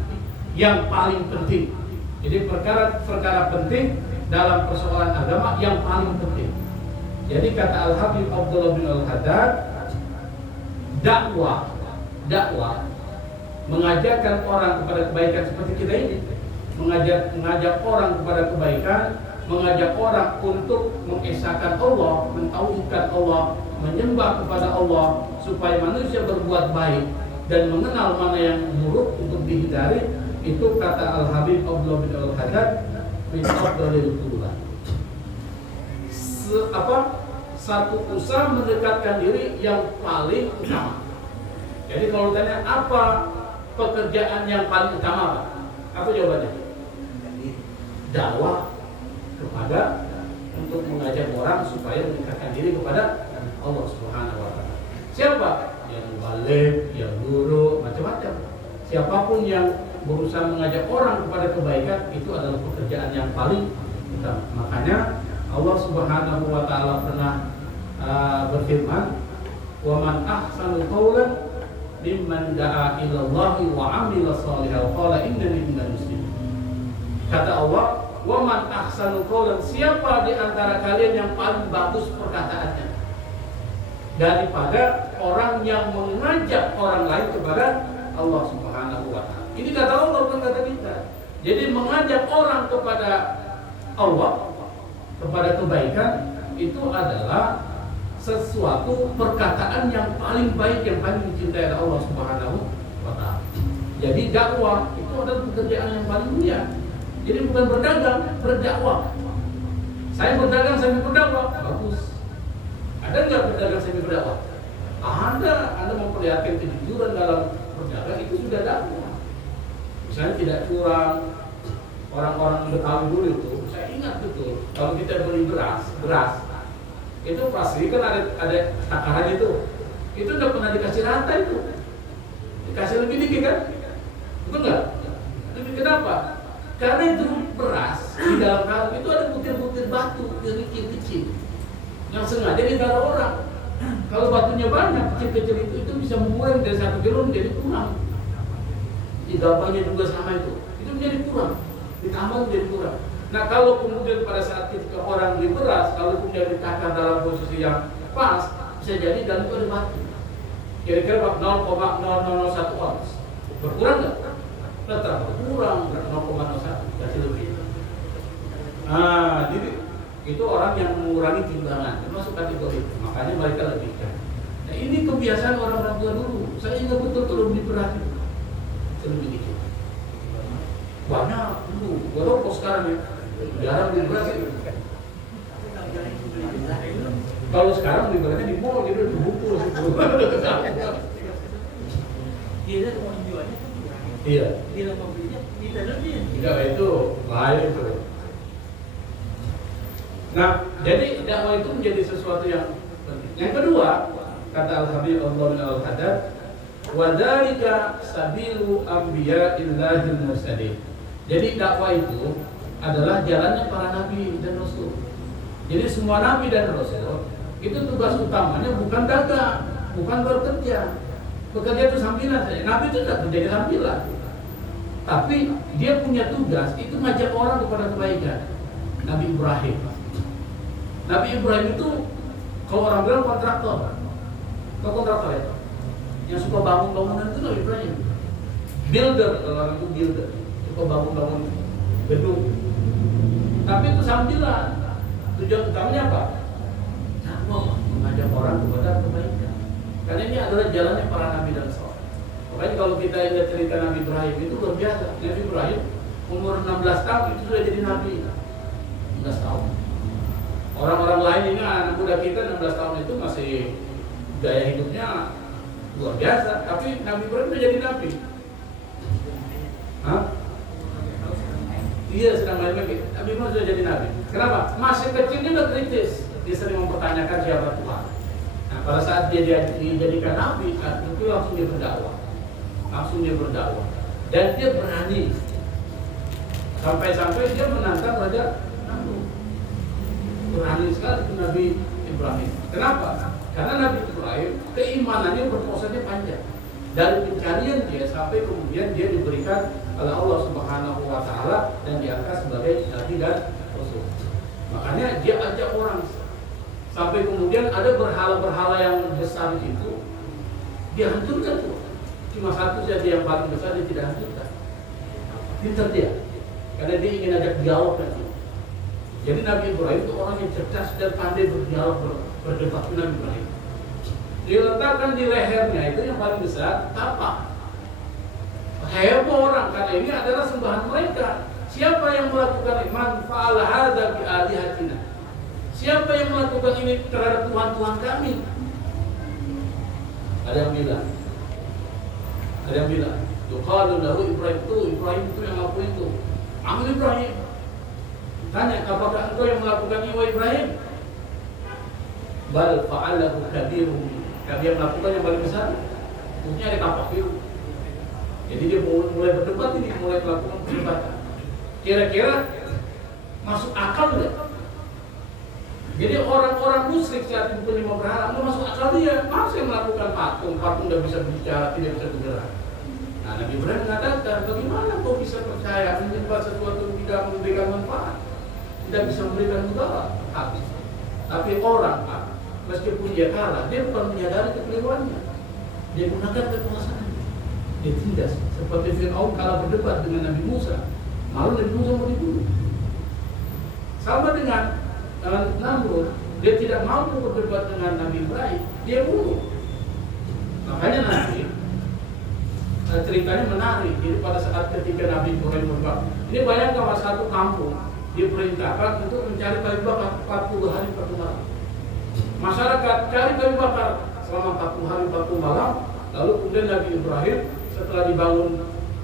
yang paling penting. Jadi perkara-perkara penting dalam persoalan agama yang paling penting. Jadi kata Al-Habib Abdullah bin Al-Haddad, dakwah mengajarkan orang kepada kebaikan seperti kita ini, mengajak orang kepada kebaikan, mengajak orang untuk mengesahkan Allah, mentauhidkan Allah, menyembah kepada Allah, supaya manusia berbuat baik dan mengenal mana yang buruk untuk dihindari. Itu kata Al-Habib Abdullah bin Al-Haddad min afdalil qurbat. Satu usaha mendekatkan diri yang paling utama. Jadi kalau tanya apa pekerjaan yang paling utama, Pak? Apa jawabannya? Dakwah kepada untuk mengajak orang supaya mendekatkan diri kepada Allah Subhanahu wa taala. Siapa? Yang mubaligh, yang guru, macam-macam. Siapapun yang berusaha mengajak orang kepada kebaikan, itu adalah pekerjaan yang paling utama. Makanya Allah Subhanahu wa taala pernah berfirman, "Wa man ahsanu qawlan mimman da'a ila Allah wa 'amila shalihan wa qala innani minal muslimin." Kata Allah, "Wa man ahsanu qawlan," siapa di antara kalian yang paling bagus perkataannya daripada orang yang mengajak orang lain kepada Allah Subhanahu wa taala. Ini kata Allah, bukan kata kita. Jadi mengajak orang kepada Allah, kepada kebaikan, itu adalah sesuatu perkataan yang paling baik, yang paling dicintai oleh Allah Subhanahu wa taala. Jadi dakwah itu adalah pekerjaan yang paling mulia. Jadi bukan berdagang, berdakwah. Saya berdagang sambil berdakwah, bagus. Ada nggak berdagang sambil berdakwah? Ada. Anda memperlihatkan kejujuran dalam berdagang, itu sudah dakwah. Misalnya tidak curang. Orang-orang Betawi dulu itu, saya ingat betul, kalau kita beli beras itu pasti kan ada takaran itu udah pernah dikasih rata, itu dikasih lebih dikit kan, betul nggak? Lebih kenapa? Karena itu beras di dalam karung itu ada butir-butir batu yang kecil-kecil yang sengaja ditaruh orang. Kalau batunya banyak, kecil-kecil itu bisa mengurangi dari 1 kilo menjadi kurang. Di gabangnya juga sama itu menjadi kurang, ditambah menjadi kurang. Nah kalau kemudian pada saat ketika orang beli beras, kalau kemudian ditakar dalam posisi yang pas, bisa jadi dalam itu ada batu. Kira-kira 0,0001 ons. Berkurang nggak? Tetap berkurang, 0,01, kasih lebih. Jadi itu orang yang mengurangi timbangan, termasuk kategori itu. Makanya mereka lebihkan. Nah, ini kebiasaan orang-orang tua dulu. Saya ingat betul kalau beli beras itu lebih dikit. Banyak dulu. Walaupun sekarang ya jarang beli beras itu. Kalau sekarang beli berasnya di mall gitu dibungkus itu. Dia mau jualnya. Iya. Dia mau belinya kita lebih. Tidak itu lain itu. Nah, jadi dakwah itu menjadi sesuatu yang penting. Yang kedua, kata Al-Habib Al-Haddad, wa dzalika sabilu anbiya'illahil mursalin. Jadi dakwah itu adalah jalannya para nabi dan rasul. Jadi semua nabi dan rasul itu tugas utamanya bukan dagang, bukan bekerja. Bekerja itu sambilan saja. Nabi itu tidak menjadi sambilan. Tapi dia punya tugas itu ngajak orang kepada kebaikan. Nabi Ibrahim. Nabi Ibrahim itu kalau orang bilang kontraktor. Kau kontraktor ya? Yang suka bangun-bangunan itu Nabi Ibrahim. Builder, kalau orang itu builder. Suka bangun-bangun gedung. Tapi itu sambilan. Tujuan utamanya apa? Mengajak orang kepada kebaikan. Karena ini adalah jalannya para nabi dan saleh. Makanya kalau kita ingat cerita Nabi Ibrahim itu luar biasa. Nabi Ibrahim umur 16 tahun itu sudah jadi nabi. 16 tahun. Orang-orang lain ini anak muda kita 16 tahun itu masih gaya hidupnya luar biasa. Tapi Nabi Ibrahim sudah jadi nabi. Hah? Iya, sedang main lagi. Nabi Ibrahim sudah jadi nabi. Kenapa? Masih kecilnya udah kritis. Dia sering mempertanyakan siapa Tuhan. Nah, pada saat dia dijadikan nabi, itu langsung dia berdakwah. Dan dia berani. Sampai-sampai dia menantang Raja Namrud. Berani sekali itu Nabi Ibrahim. Kenapa? Karena Nabi Ibrahim keimanannya berprosesnya panjang. Dari pencarian dia sampai kemudian dia diberikan oleh Allah Subhanahu wa taala dan diangkat sebagai nabi dan rasul. Makanya dia ajak orang sampai kemudian ada berhala-berhala yang besar itu dihancurkan tuh. Cuma satu saja yang paling besar dia tidak hancurkan. Pintar dia. Karena dia ingin ajak dialog kan. Jadi Nabi Ibrahim itu orang yang cerdas dan pandai berdialog, berdebat dengan Nabi Ibrahim. Diletakkan di lehernya itu yang paling besar tapak. Heboh orang karena ini adalah sembahan mereka. Siapa yang melakukan iman fa'ala hadza bi alihatina? Siapa yang melakukan ini terhadap Tuhan-Tuhan kami? Ada yang bilang, yuqalu lahu Ibrahim itu yang melakukan itu. Amin Ibrahim. Tanya, apakah engkau yang melakukannya wahai Ibrahim? Bal fa'alahu kabiruhum. Kami yang melakukan yang paling besar. Mungkin ada kapak biru. Jadi dia mulai berdebat ini, mulai melakukan perdebatan. Kira-kira masuk akal enggak? Jadi orang-orang musyrik saat itu penyembah berhala, nggak masuk akal dia. Masa yang melakukan patung tidak bisa bicara, tidak bisa bergerak. Nah, Nabi Ibrahim mengatakan, bagaimana kau bisa percaya menyembah sesuatu yang tidak memberikan manfaat, tidak bisa memberikan mudarat? Habis. Tapi orang, meskipun dia kalah, dia bukan menyadari kekeliruannya. Dia gunakan kekuasaannya. Dia tindas. Seperti Fir'aun kalah berdebat dengan Nabi Musa, malu Nabi Musa mau dibunuh. Sama dengan Namrud, dia tidak mampu berdebat dengan Nabi Ibrahim, dia bunuh. Makanya nanti ceritanya menarik. Jadi pada saat ketika Nabi Ibrahim berdebat, ini bayangkan satu kampung diperintahkan untuk mencari kayu bakar 40 hari 40 malam. Masyarakat cari kayu bakar selama 40 hari 40 malam. Lalu kemudian Nabi Ibrahim setelah dibangun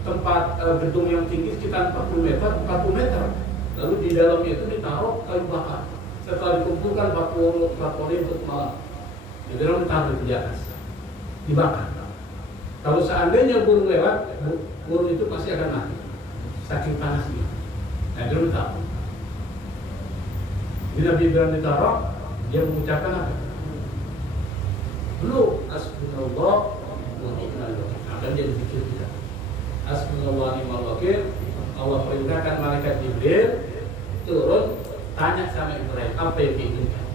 tempat gedung yang tinggi sekitar 40 meter, lalu di dalamnya itu ditaruh kayu bakar. Setelah dikumpulkan 40 untuk malam, di dalam ditaruh di atas, dibakar. Kalau seandainya burung lewat, burung itu pasti akan mati, saking panasnya. Nah, dia ditaruh. Bila Nabi Ibrahim ditaruh, dia mengucapkan apa? Belum, asbunallah wa ni'mal wakil. Akan dia berpikir tidak. Asbunallah wa ni'mal wakil. Allah perintahkan malaikat Jibril turun, tanya sama Ibrahim, apa yang diinginkan?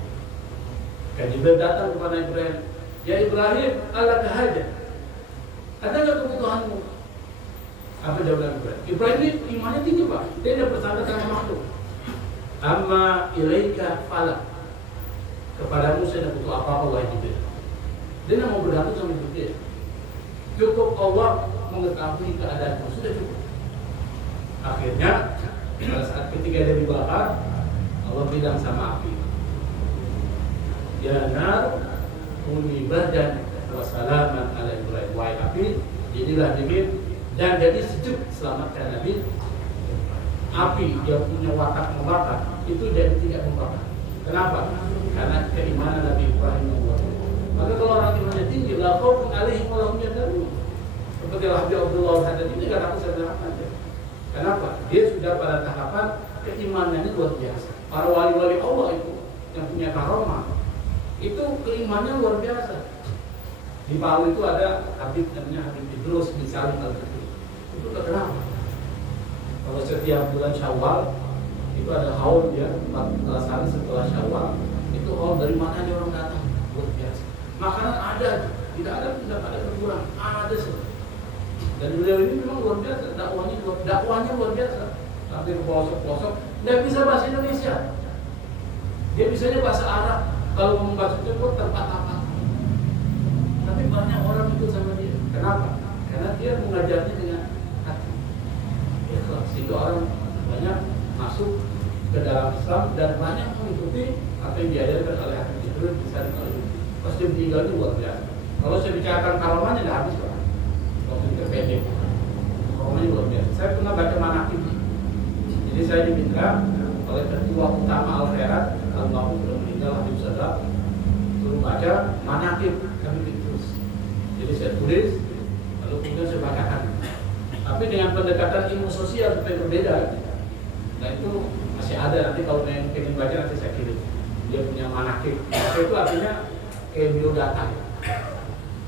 Kan Jibril datang kepada Ibrahim, ya Ibrahim, Allah hajat. Ada nggak kebutuhanmu? Apa jawaban Ibrahim? Ibrahim ini imannya tinggi Pak. Dia tidak bersangka sama makhluk. Amma ilaika falak. Kepadamu saya tidak butuh apa-apa wahai Jibril. Dia tidak mau bergantung sama hidup dia. Cukup Allah mengetahui keadaanmu, sudah cukup. Akhirnya pada saat ketika dia dibakar, Allah bilang sama api, ya nar kuni bardan wa salaman ala Ibrahim. Wahai api, jadilah dingin dan jadi sejuk, selamatkan Nabi. Api yang punya watak membakar itu jadi tidak membakar. Kenapa? Karena keimanan Nabi Ibrahim Allah. Maka kalau orang imannya tinggi, la khaufun alaihim wa lahum yahzanun. Seperti Habib Abdullah Haddad ini nggak takut sama neraka. Kenapa? Dia sudah pada tahapan keimanannya luar biasa. Para wali-wali Allah itu yang punya karomah itu keimanannya luar biasa. Di Palu itu ada Habib namanya Habib Idrus bin Salim Al-Fatih. Itu kenapa? Kalau setiap bulan Syawal itu ada haul ya, 14 hari setelah Syawal itu haul dari mana aja orang datang, luar biasa. Makanan ada, tidak ada berkurang, ada sih. Dan beliau ini memang luar biasa, dakwanya luar biasa. Sampai ke pelosok-pelosok, nggak bisa bahasa Indonesia. Dia bisanya bahasa Arab. Kalau ngomong bahasa Jepang terpat-tapat. Tapi banyak orang ikut sama dia. Kenapa? Karena dia mengajarnya dengan hati. Ikhlas. Sehingga orang banyak masuk ke dalam Islam dan banyak mengikuti apa yang diajarkan oleh Habib Idrus bisa oleh. Pas dia meninggal itu luar biasa. Kalau saya bicarakan karomahnya nggak habis Pak. Waktu itu pendek. Karomahnya luar biasa. Saya pernah baca manaqib. Jadi saya diminta oleh ketua utama Al-Khairat, almarhum sudah meninggal Habib Sadat, suruh baca manaqib Habib Idrus. Jadi saya tulis, lalu kemudian saya bacakan. Tapi dengan pendekatan ilmu sosial supaya berbeda. Nah itu masih ada, nanti kalau ingin baca nanti saya kirim. Dia punya manaqib. Manaqib itu artinya biodata.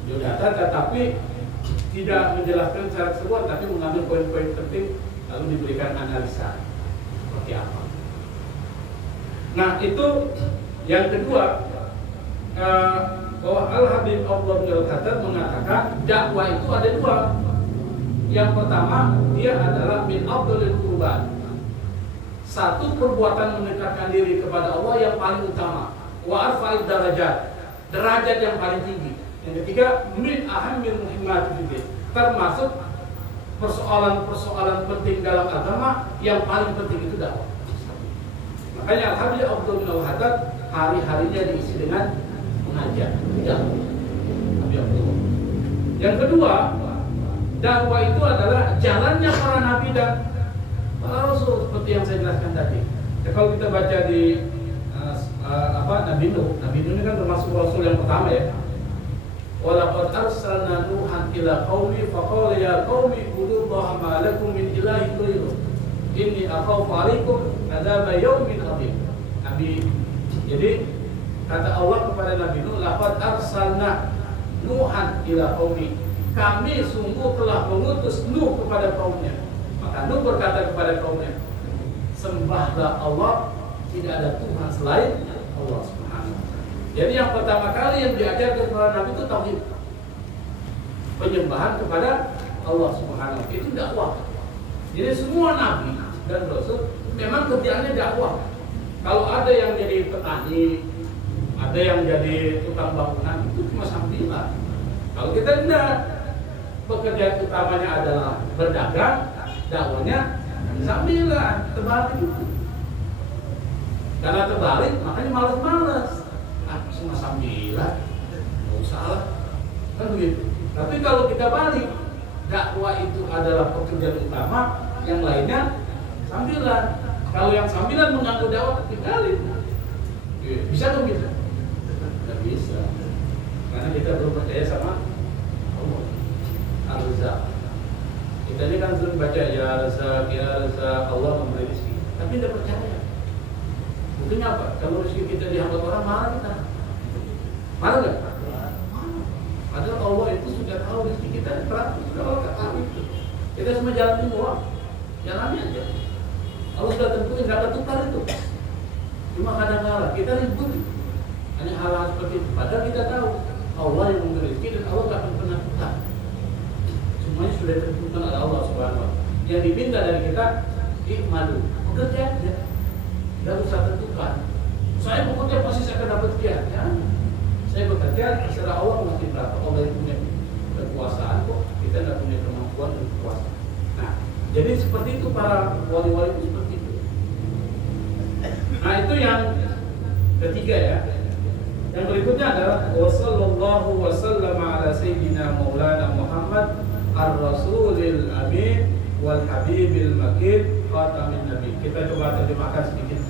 Biodata tetapi tidak menjelaskan secara keseluruhan, tapi mengambil poin-poin penting lalu diberikan analisa seperti apa. Nah itu yang kedua, bahwa Al-Habib Abdullah bin Al-Khattab mengatakan dakwah itu ada dua. Yang pertama, dia adalah min afdhalil qurban. Satu, perbuatan mendekatkan diri kepada Allah yang paling utama. Wa arfa'id darajat, derajat yang paling tinggi. Yang ketiga, min ahammil muhimmat fiddin, termasuk persoalan-persoalan penting dalam agama yang paling penting itu dakwah. Makanya Al-Habib Abdullah bin Al-Khattab hari-harinya diisi dengan mengajar. Yang kedua, dakwah itu adalah jalannya para nabi dan para rasul seperti yang saya jelaskan tadi. Ya, kalau kita baca di Nabi Nuh ini kan termasuk rasul yang pertama ya. Walaqad arsalna Nuhan ila qaumi faqala ya qaumi ibudullaha ma lakum min ilahin ghairuh inni akhafu 'alaikum adzab yaumin 'adzim. Nabi, jadi kata Allah kepada Nabi Nuh, laqad arsalna Nuhan ila qaumi, kami sungguh telah mengutus Nuh kepada kaumnya. Maka Nuh berkata kepada kaumnya, sembahlah Allah, tidak ada Tuhan selain Allah Subhanahu. Jadi yang pertama kali yang diajarkan kepada Nabi itu tauhid, penyembahan kepada Allah Subhanahu. Itu dakwah. Jadi semua Nabi dan Rasul memang kerjaannya dakwah. Kalau ada yang jadi petani, ada yang jadi tukang bangunan, itu cuma sambilan. Kalau kita tidak, pekerjaan utamanya adalah berdagang, dakwahnya sambilan, terbalik. Karena terbalik, makanya malas-malas. Cuma sambilan, nggak usah lah, kan begitu. Tapi kalau kita balik, dakwah itu adalah pekerjaan utama, yang lainnya sambilan. Kalau yang sambilan mengganggu dakwah, tinggalin. Bisa dong kita? Nggak bisa, karena kita belum percaya sama Allah. Al-Razak. Kita ini kan sering baca ya Razak, Allah memberi rezeki, tapi tidak percaya. Buktinya apa? Kalau rezeki kita dihambat orang, marah kita. Marah nggak? Padahal Allah itu sudah tahu rezeki kita teratur, sudah Allah tahu itu. Kita semua jalan ini doang, jalani aja. Allah sudah tentuin, nggak ketukar itu. Cuma kadang-kadang kita ribut hanya hal-hal seperti itu. Padahal kita tahu Allah yang memberi rezeki dan Allah nggak akan pernah tukar. Semuanya sudah ditentukan oleh Allah Subhanahu wa Ta'ala. Yang diminta dari kita, ikmalu, bekerja aja, nggak usah tentukan. Saya bekerja pasti saya akan dapat sekian. Ya, saya bekerja, saya terserah Allah mesti berapa. Allah yang punya kekuasaan kok, kita tidak punya kemampuan dan kekuasaan. Nah, jadi seperti itu para wali-wali itu seperti itu. Nah, itu yang ketiga ya. Yang berikutnya adalah wassallallahu wasallam ala sayyidina maulana Muhammad ar-rasulil amin wal habibil makin khatamin nabi. Kita coba terjemahkan sedikit.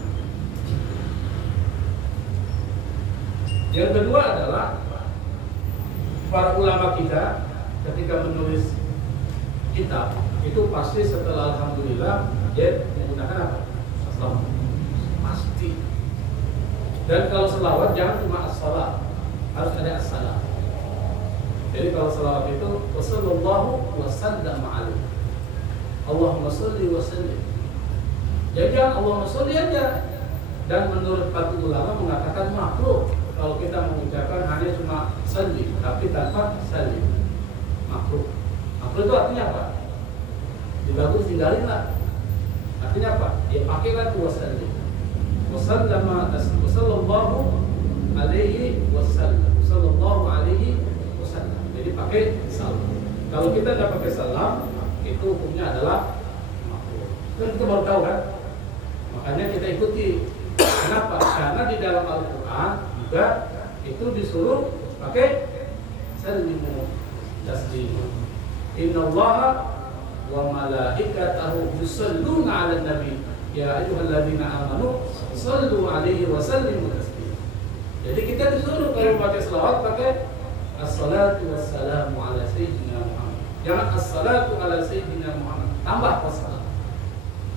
Yang kedua adalah para ulama kita ketika menulis kitab itu pasti setelah alhamdulillah dia menggunakan apa? Salawat. Pasti. Dan kalau selawat jangan cuma as-salat, harus ada as-salam. Jadi kalau selawat itu wassallallahu wasallam alaihi. Allahumma sholli wa sallim. Jadi jangan Allahumma sholli aja. Dan menurut para ulama mengatakan makruh kalau kita mengucapkan hanya cuma salli tapi tanpa salim. Makruh. Makruh itu artinya apa? Dibagus tinggalin lah. Artinya apa? Ya pakailah tu wasallim. Wassallallahu alaihi wasallam. Sallallahu alaihi wasallam. Jadi pakai salam. Kalau kita tidak pakai salam, itu hukumnya adalah makruh. Kan kita baru tahu kan? Makanya kita ikuti. Kenapa? Karena di dalam Al-Quran juga itu disuruh pakai sallimu taslimu. Innallaha wa malaikatahu yusalluna 'alan nabi ya ayyuhalladzina amanu sallu 'alaihi wa sallimu taslima. Jadi kita disuruh kalau pakai selawat pakai as-salatu wassalamu ala sayyidina Muhammad. Jangan as-salatu ala sayyidina Muhammad. Tambah wassalam.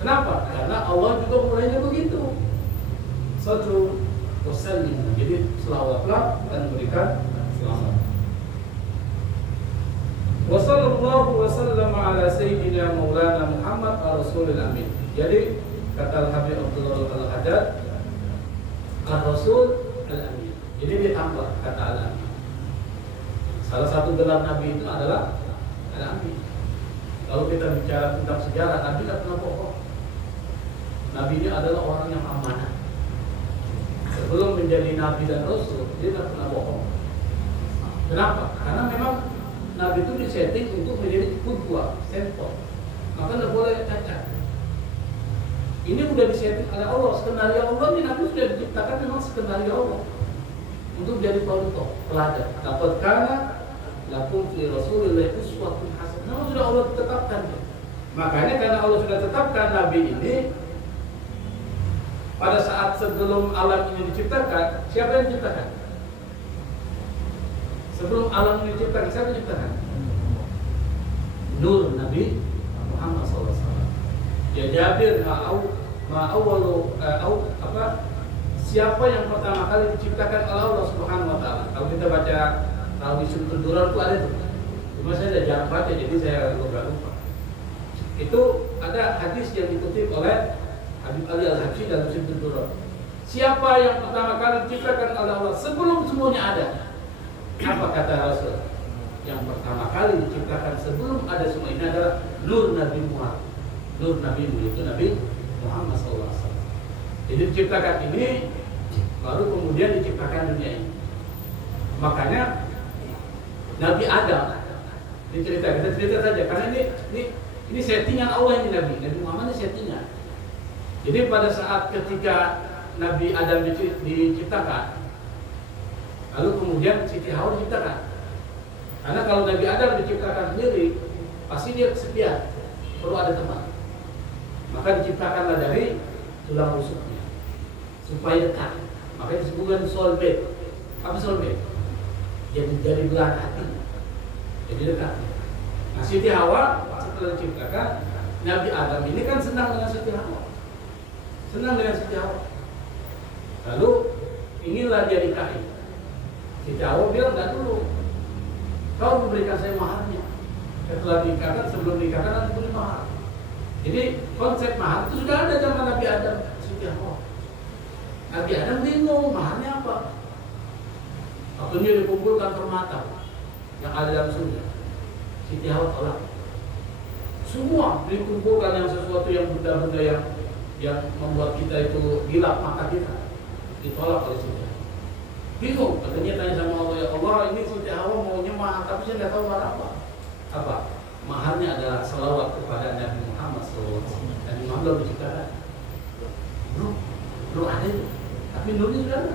Kenapa? Karena Allah juga mulainya begitu. Sallu wasallim. Jadi selawatlah dan berikan selamat. Wassallallahu wasallam ala sayyidina maulana Muhammad ar-rasulil amin. Jadi kata Habib Abdullah Al-Haddad ar-rasul al-amin. Jadi ditambah kata al-amin. Salah satu gelar Nabi itu adalah al-amin. Kalau kita bicara tentang sejarah, Nabi tidak pernah bohong. Nabi ini adalah orang yang amanah. Sebelum menjadi Nabi dan Rasul, dia tidak pernah bohong. Kenapa? Karena memang Nabi itu disetting untuk menjadi qudwah, contoh. Maka tidak boleh cacat. Ini sudah disetting oleh Allah. Skenario Allah ini Nabi sudah diciptakan memang skenario Allah untuk jadi contoh, pelajar. Laqad kana lakum fi Rasulillahi uswatun hasanah. Memang sudah Allah tetapkan. Makanya karena Allah sudah tetapkan Nabi ini, pada saat sebelum alam ini diciptakan, siapa yang diciptakan? Sebelum alam ini diciptakan, siapa yang diciptakan? Nur Nabi Muhammad SAW. Ya Jabir siapa yang pertama kali diciptakan oleh Allah Subhanahu Wa Taala? Kalau kita baca Rawi Sumtul Durar itu ada itu. Cuma saya sudah jarang baca, jadi saya lupa. Itu ada hadis yang dikutip oleh Habib Ali Al-Habsyi dan Sumtul Durar. Siapa yang pertama kali diciptakan oleh Allah sebelum semuanya ada? Apa kata Rasul? Yang pertama kali diciptakan sebelum ada semua ini adalah Nur Nabi Muhammad. Nur Nabi itu Nabi Muhammad SAW. Jadi diciptakan ini baru kemudian diciptakan dunia ini. Makanya Nabi Adam kita cerita saja karena ini settingan Allah ini Nabi Muhammad ini settingan. Jadi pada saat ketika Nabi Adam diciptakan, lalu kemudian Siti Hawa diciptakan. Karena kalau Nabi Adam diciptakan sendiri, pasti dia kesepian, perlu ada teman. Maka diciptakanlah dari tulang rusuknya supaya dekat. Makanya disebutkan soulmate. Apa soulmate? Jadi belahan hati. Jadi dekat. Nah, Siti Hawa setelah diciptakan, Nabi Adam ini kan senang dengan Siti Hawa. Senang dengan Siti Hawa. Lalu inginlah dia nikahi. Siti Hawa bilang enggak dulu. Kau memberikan saya maharnya. Setelah nikahkan, sebelum nikahkan nanti beri mahar. Jadi konsep mahar itu sudah ada zaman Nabi Adam, Siti Hawa. Nabi Adam bingung maharnya apa. Waktunya dikumpulkan permata yang ada dalam surga. Siti Hawa tolak. Semua dikumpulkan yang sesuatu yang benda-benda yang membuat kita itu gila mata kita ditolak oleh Siti Hawa. Bingung, katanya tanya sama Allah, ya Allah ini Siti Hawa maunya mahar, tapi saya nggak tahu mahar apa. Apa? Maharnya adalah salawat kepada Nabi Muhammad SAW. Nabi Muhammad diciptakan. Belum ada itu, tapi nurnya sudah ada.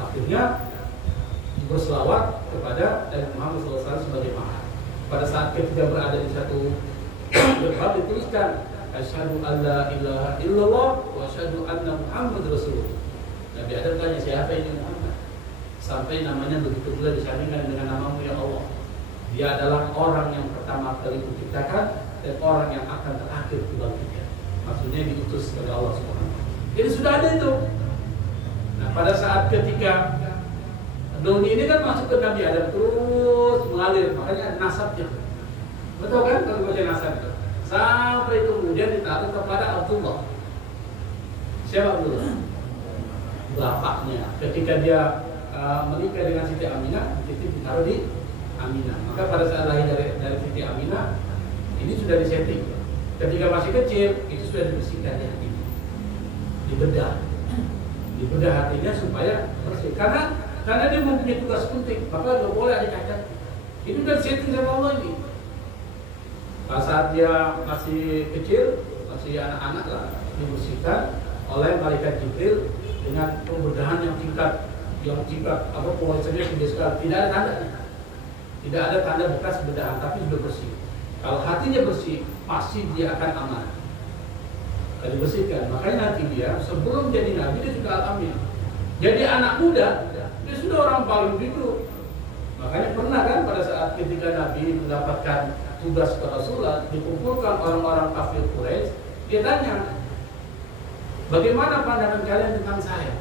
Akhirnya berselawat kepada Nabi Muhammad SAW sebagai mahar. Pada saat ketika berada di satu tempat dituliskan asyhadu alla ilaha illallah wa asyhadu anna Muhammad Rasulullah. Nabi Adam tanya, siapa ini Muhammad? Sampai namanya begitu pula disandingkan dengan namamu ya Allah. Dia adalah orang yang pertama kali diciptakan dan orang yang akan terakhir dibangkitkan. Maksudnya diutus oleh Allah Subhanahu. Jadi sudah ada itu. Nah, pada saat ketika dunia ini kan masuk ke Nabi Adam terus mengalir, makanya nasabnya. Betul kan kalau baca nasab itu? Sampai kemudian ditaruh kepada Abdullah. Siapa Abdullah? Bapaknya. Ketika dia menikah dengan Siti Aminah, itu ditaruh di Aminah. Maka pada saat lahir dari Siti Aminah, ini sudah disetting. Ketika masih kecil, itu sudah dibersihkan di hati, dibedah hatinya supaya bersih. Karena dia mempunyai tugas penting, maka tidak boleh ada cacat. Itu sudah disetting sama Allah ini. Pada saat dia masih kecil, masih anak-anak lah, dibersihkan oleh malaikat Jibril dengan pembedahan yang tingkat apa kualitasnya tinggi sekali. Tidak ada tanda, tidak ada tanda bekas bedahan, tapi sudah bersih. Kalau hatinya bersih, pasti dia akan aman. Kalau dibersihkan, makanya nanti dia sebelum jadi nabi dia sudah al-amin. Jadi anak muda, dia sudah orang paling begitu. Makanya pernah kan pada saat ketika Nabi mendapatkan tugas ke Rasulullah, dikumpulkan orang-orang kafir Quraisy, dia tanya, bagaimana pandangan kalian tentang saya?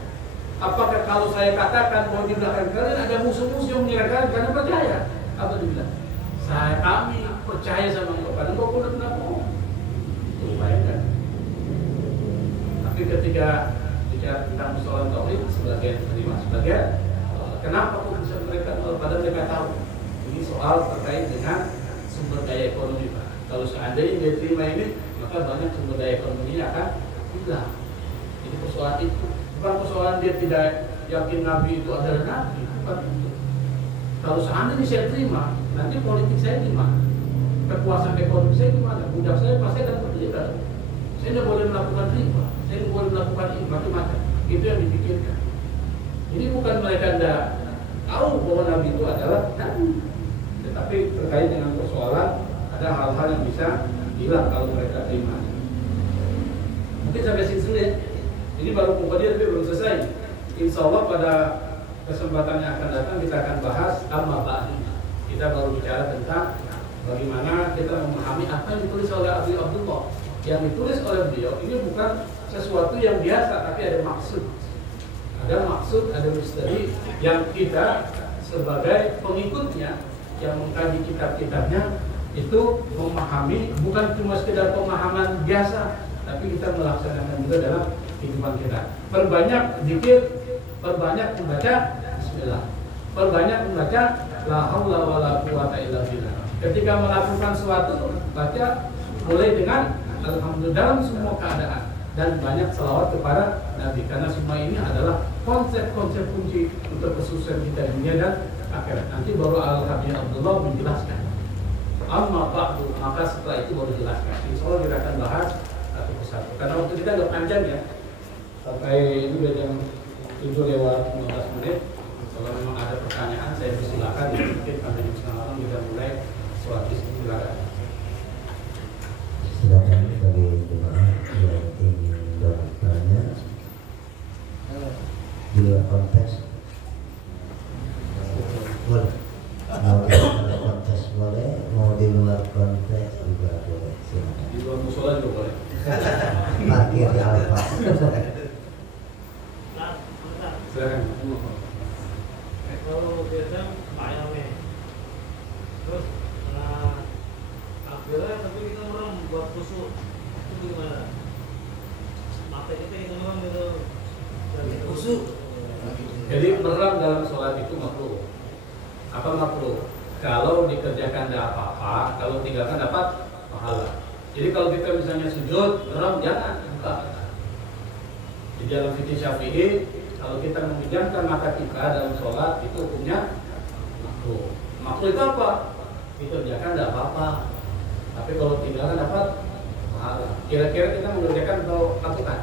Apakah kalau saya katakan bahwa di belakang kalian ada musuh-musuh yang menyerang kalian karena percaya? Apa dia bilang? Kami percaya sama engkau, padahal engkau pun tidak bohong. Itu bayangkan. Tapi ketika bicara tentang persoalan tauhid, sebagian terima, sebagian kenapa kok bisa mereka, padahal mereka tahu. Ini soal terkait dengan sumber daya ekonomi, Pak. Kalau seandainya dia terima ini, maka banyak sumber daya ekonominya akan hilang. Jadi persoalan itu bukan persoalan dia tidak yakin Nabi itu adalah Nabi, bukan itu. Kalau seandainya saya terima, nanti politik saya gimana? Kekuasaan ekonomi saya gimana? Budak saya pasti akan berlibat. Saya tidak boleh melakukan riba, saya tidak boleh melakukan ini, macam-macam. Itu yang dipikirkan. Jadi bukan mereka tidak tahu bahwa Nabi itu adalah Nabi, tetapi terkait dengan persoalan ada hal-hal yang bisa hilang kalau mereka terima. Mungkin sampai sini ya. Ini baru pembahasan tapi belum selesai. Insya Allah pada kesempatan yang akan datang kita akan bahas amma ba'du. Kita baru bicara tentang bagaimana kita memahami apa yang ditulis oleh Abi Abdullah. Yang ditulis oleh beliau ini bukan sesuatu yang biasa, tapi ada maksud. Ada maksud, ada misteri yang kita sebagai pengikutnya yang mengkaji kitab-kitabnya itu memahami, bukan cuma sekedar pemahaman biasa, tapi kita melaksanakan juga dalam kehidupan kita. Perbanyak zikir, perbanyak membaca bismillah, perbanyak membaca la haula wala quwata illa billah. Ketika melakukan sesuatu, baca mulai dengan alhamdulillah dalam semua keadaan, dan banyak selawat kepada Nabi, karena semua ini adalah konsep-konsep kunci untuk kesuksesan kita dunia dan akhirat. Nanti baru Al-Habib Abdullah menjelaskan amma ba'du, maka setelah itu baru jelaskan. Insya Allah kita akan bahas satu persatu karena waktu kita agak panjang ya, sampai ini udah jam 7:15 menit. Kalau memang ada pertanyaan saya persilakan, mungkin sampai jam 9 kita mulai sholat istiqlal. Silakan bagi jemaah yang ingin bertanya di luar konteks boleh, mau di luar konteks boleh, mau di luar konteks juga boleh. Silakan. Di luar musola juga boleh. Parkir di Alfa. Silakan. Kalau biasa bayarnya, terus akhirnya tapi kita orang buat kusuk itu gimana? Mata kita yang orang itu dari kusuk. Jadi merem dalam sholat itu makruh. Apa makruh? Kalau dikerjakan tidak apa-apa, kalau tinggalkan dapat pahala. Jadi kalau kita misalnya sujud, merem jangan buka. Di dalam fikih Syafi'i Kalau kita memejamkan mata kita dalam sholat itu hukumnya makruh. Makruh itu apa? Dikerjakan tidak apa-apa. Tapi kalau tinggalkan dapat pahala. Kira-kira kita mengerjakan atau lakukan?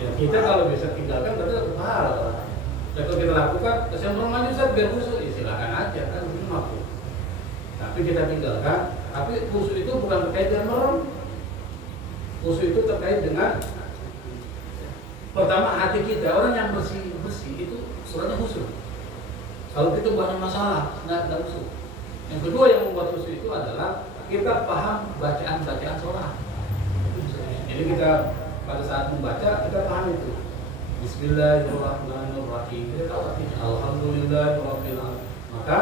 Ya, kita kalau bisa tinggalkan berarti dapat pahala. Dan kalau kita lakukan, yang bermaju saat biar khusyuk, ya silakan aja kan itu makruh. Tapi kita tinggalkan. Tapi khusyuk itu bukan terkait dengan norm. Khusyuk itu terkait dengan pertama hati kita. Orang yang bersih itu suratnya khusyuk. Kalau kita banyak masalah, nggak khusyuk. Yang kedua yang membuat khusyuk itu adalah kita paham bacaan sholat. Jadi kita pada saat membaca kita paham itu. Bismillahirrahmanirrahim. Kita tahu artinya. Alhamdulillahirabbil alamin. Maka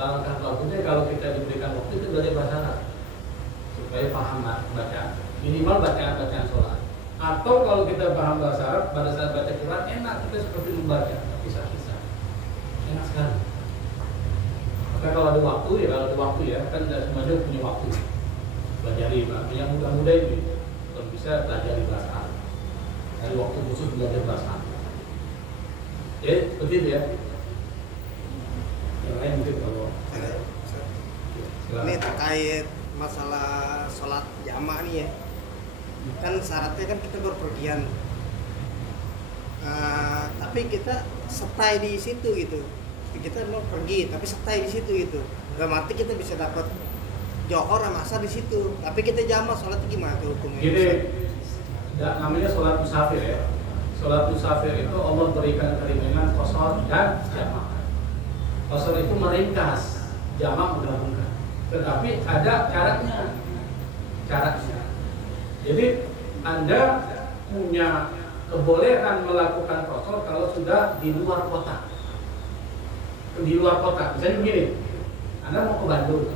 langkah bagusnya kalau kita diberikan waktu itu belajar bahasa Arab supaya paham bacaan. Minimal bacaan sholat. Atau kalau kita paham bahasa Arab pada saat baca Quran enak kita seperti membaca kisah-kisah. Enak sekali. Maka kalau ada waktu ya kan tidak semuanya punya waktu. Pelajari yang muda-muda ini kalau bisa pelajari bahasa Arab. Dari waktu khusus belajar bahasa Arab. Ya, seperti itu ya. Yang lain mungkin kalau ini terkait masalah sholat jamaah nih ya. Kan syaratnya kan kita berpergian. Tapi kita stay di situ gitu. Kita mau pergi tapi stay di situ gitu. Dalam arti kita bisa dapat Johor sama asar di situ. Tapi kita jamaah sholatnya gimana tuh hukumnya? Gini, namanya sholat musafir ya. Sholat musafir itu Allah berikan keringanan qashar dan jamaah. Qashar itu meringkas, jamaah menggabungkan. Tetapi ada syaratnya. Jadi Anda punya kebolehan melakukan qashar kalau sudah di luar kota. Di luar kota, misalnya begini, Anda mau ke Bandung.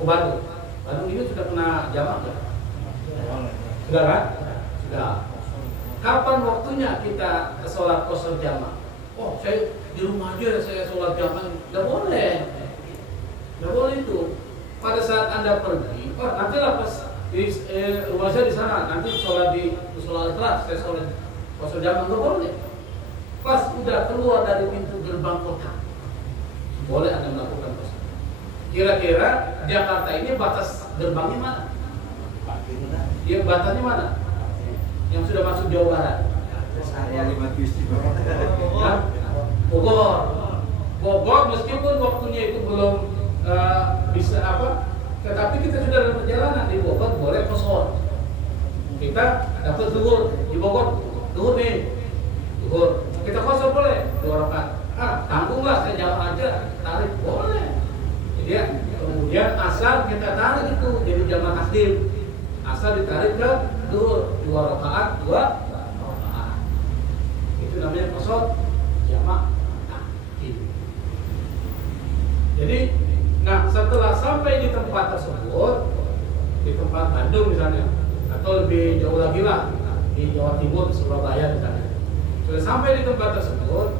Bandung ini sudah kena jamaah nggak? Sudah kan? Sudah. Kapan waktunya kita sholat qashar jamaah? Oh, saya di rumah aja saya sholat jamaah. Nggak boleh. Nggak boleh itu. Pada saat Anda pergi, nanti lah pas di rumah saya di sana, nanti sholat di musola Al-Ikhlas, saya sholat qashar jamaah nggak boleh. Pas udah keluar dari pintu gerbang kota, boleh Anda melakukan qashar. Kira-kira Jakarta ini batas gerbangnya mana? Ya, batasnya mana? Yang sudah masuk Jawa Barat. Bogor meskipun waktunya itu belum bisa tetapi kita sudah dalam perjalanan di Bogor boleh qashar. Kita dapat zuhur di Bogor, zuhur nih, zuhur. Kita qashar boleh 2 rakaat. Tanggunglah saya jalan aja, tarik boleh. Jadi ya, kemudian asar kita tarik itu jadi jamaah takdim. Asar ditarik ke zuhur 2 rakaat, 2 rakaat. Itu namanya qashar jamaah takdim. Jadi, setelah sampai di tempat tersebut, di tempat Bandung misalnya, atau lebih jauh lagi lah di Jawa Timur, Surabaya misalnya. Sudah sampai di tempat tersebut,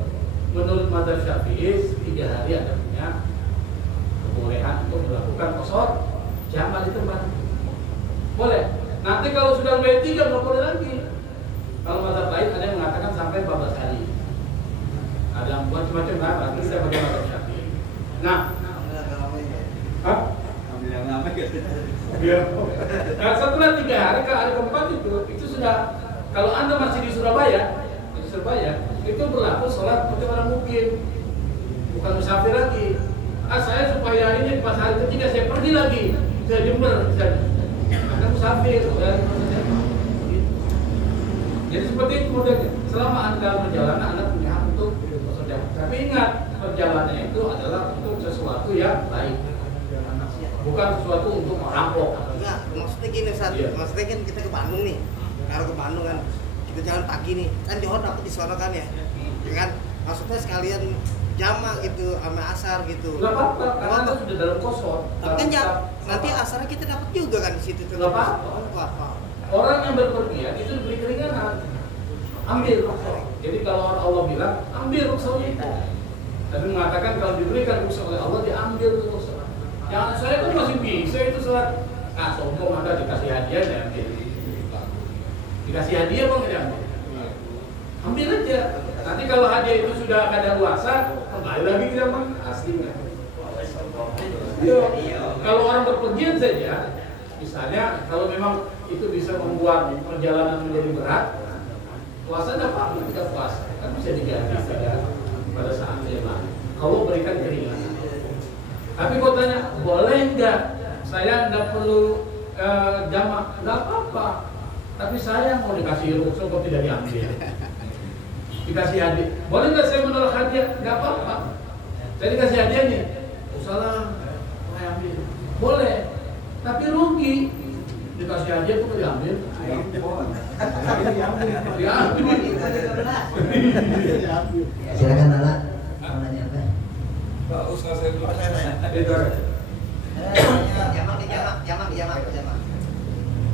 menurut mazhab Syafi'i 3 hari Anda punya kebolehan untuk melakukan qashar jamaah di tempat. Boleh. Nanti kalau sudah lebih 3 nggak boleh lagi. Kalau mazhab lain ada yang mengatakan sampai 14 hari. Ada yang buat macam-macam lah. Nanti saya pakai mazhab Syafi'i. Nah, setelah 3 hari ke hari keempat itu sudah, kalau Anda masih di Surabaya, itu berlaku sholat seperti orang mukim, bukan musafir lagi. Saya supaya ini pas hari ketiga saya pergi lagi, saya Jember misalnya, Anda musafir, jadi seperti itu modelnya. Selama Anda perjalanan, Anda punya hak untuk qashar jamaah. Tapi ingat, perjalanan itu adalah untuk sesuatu yang baik, bukan sesuatu untuk merampok. Enggak, maksudnya gini Ustaz. Iya. Maksudnya kan kita ke Bandung nih. Kalau ke Bandung kan kita jalan pagi nih. Kan Johor dapat di sana kan ya. Ya kan? Maksudnya sekalian jamaah gitu sama asar gitu. Nggak apa-apa, karena Anda sudah dalam qashar. Tapi kan nanti asarnya kita dapat juga kan di situ. Nggak apa-apa. Orang yang berpergian itu diberi keringanan. Ambil rukhsah. Jadi kalau Allah bilang ambil rukhsahnya itu. Tapi mengatakan kalau diberikan rukhsah oleh Allah diambil rukhsah. Jangan saya kan masih bisa itu sholat. Sombong Anda dikasih hadiah ya ambil. Dikasih hadiah bang ya ambil. ambil aja. Nanti kalau hadiah itu sudah kadaluarsa, kembali lagi ke zaman aslinya. Kalau orang berpergian saja, misalnya kalau memang itu bisa membuat perjalanan menjadi berat, puasa dapat tidak puasa kan bisa diganti pada saat yang lain. Allah berikan keringanan. Tapi kau tanya, boleh nggak? Saya nggak perlu jamak, nggak apa-apa. Tapi saya mau dikasih rukhsah kok tidak diambil. Dikasih hadiah, boleh nggak saya menolak hadiah? Nggak apa-apa. Saya dikasih hadiah nih, salah, saya ambil. Boleh, tapi rugi. Dikasih hadiah kok diambil? Diambil. Silakan Nala, mau nanya apa? Pak Ustaz saya dulu. Jamak.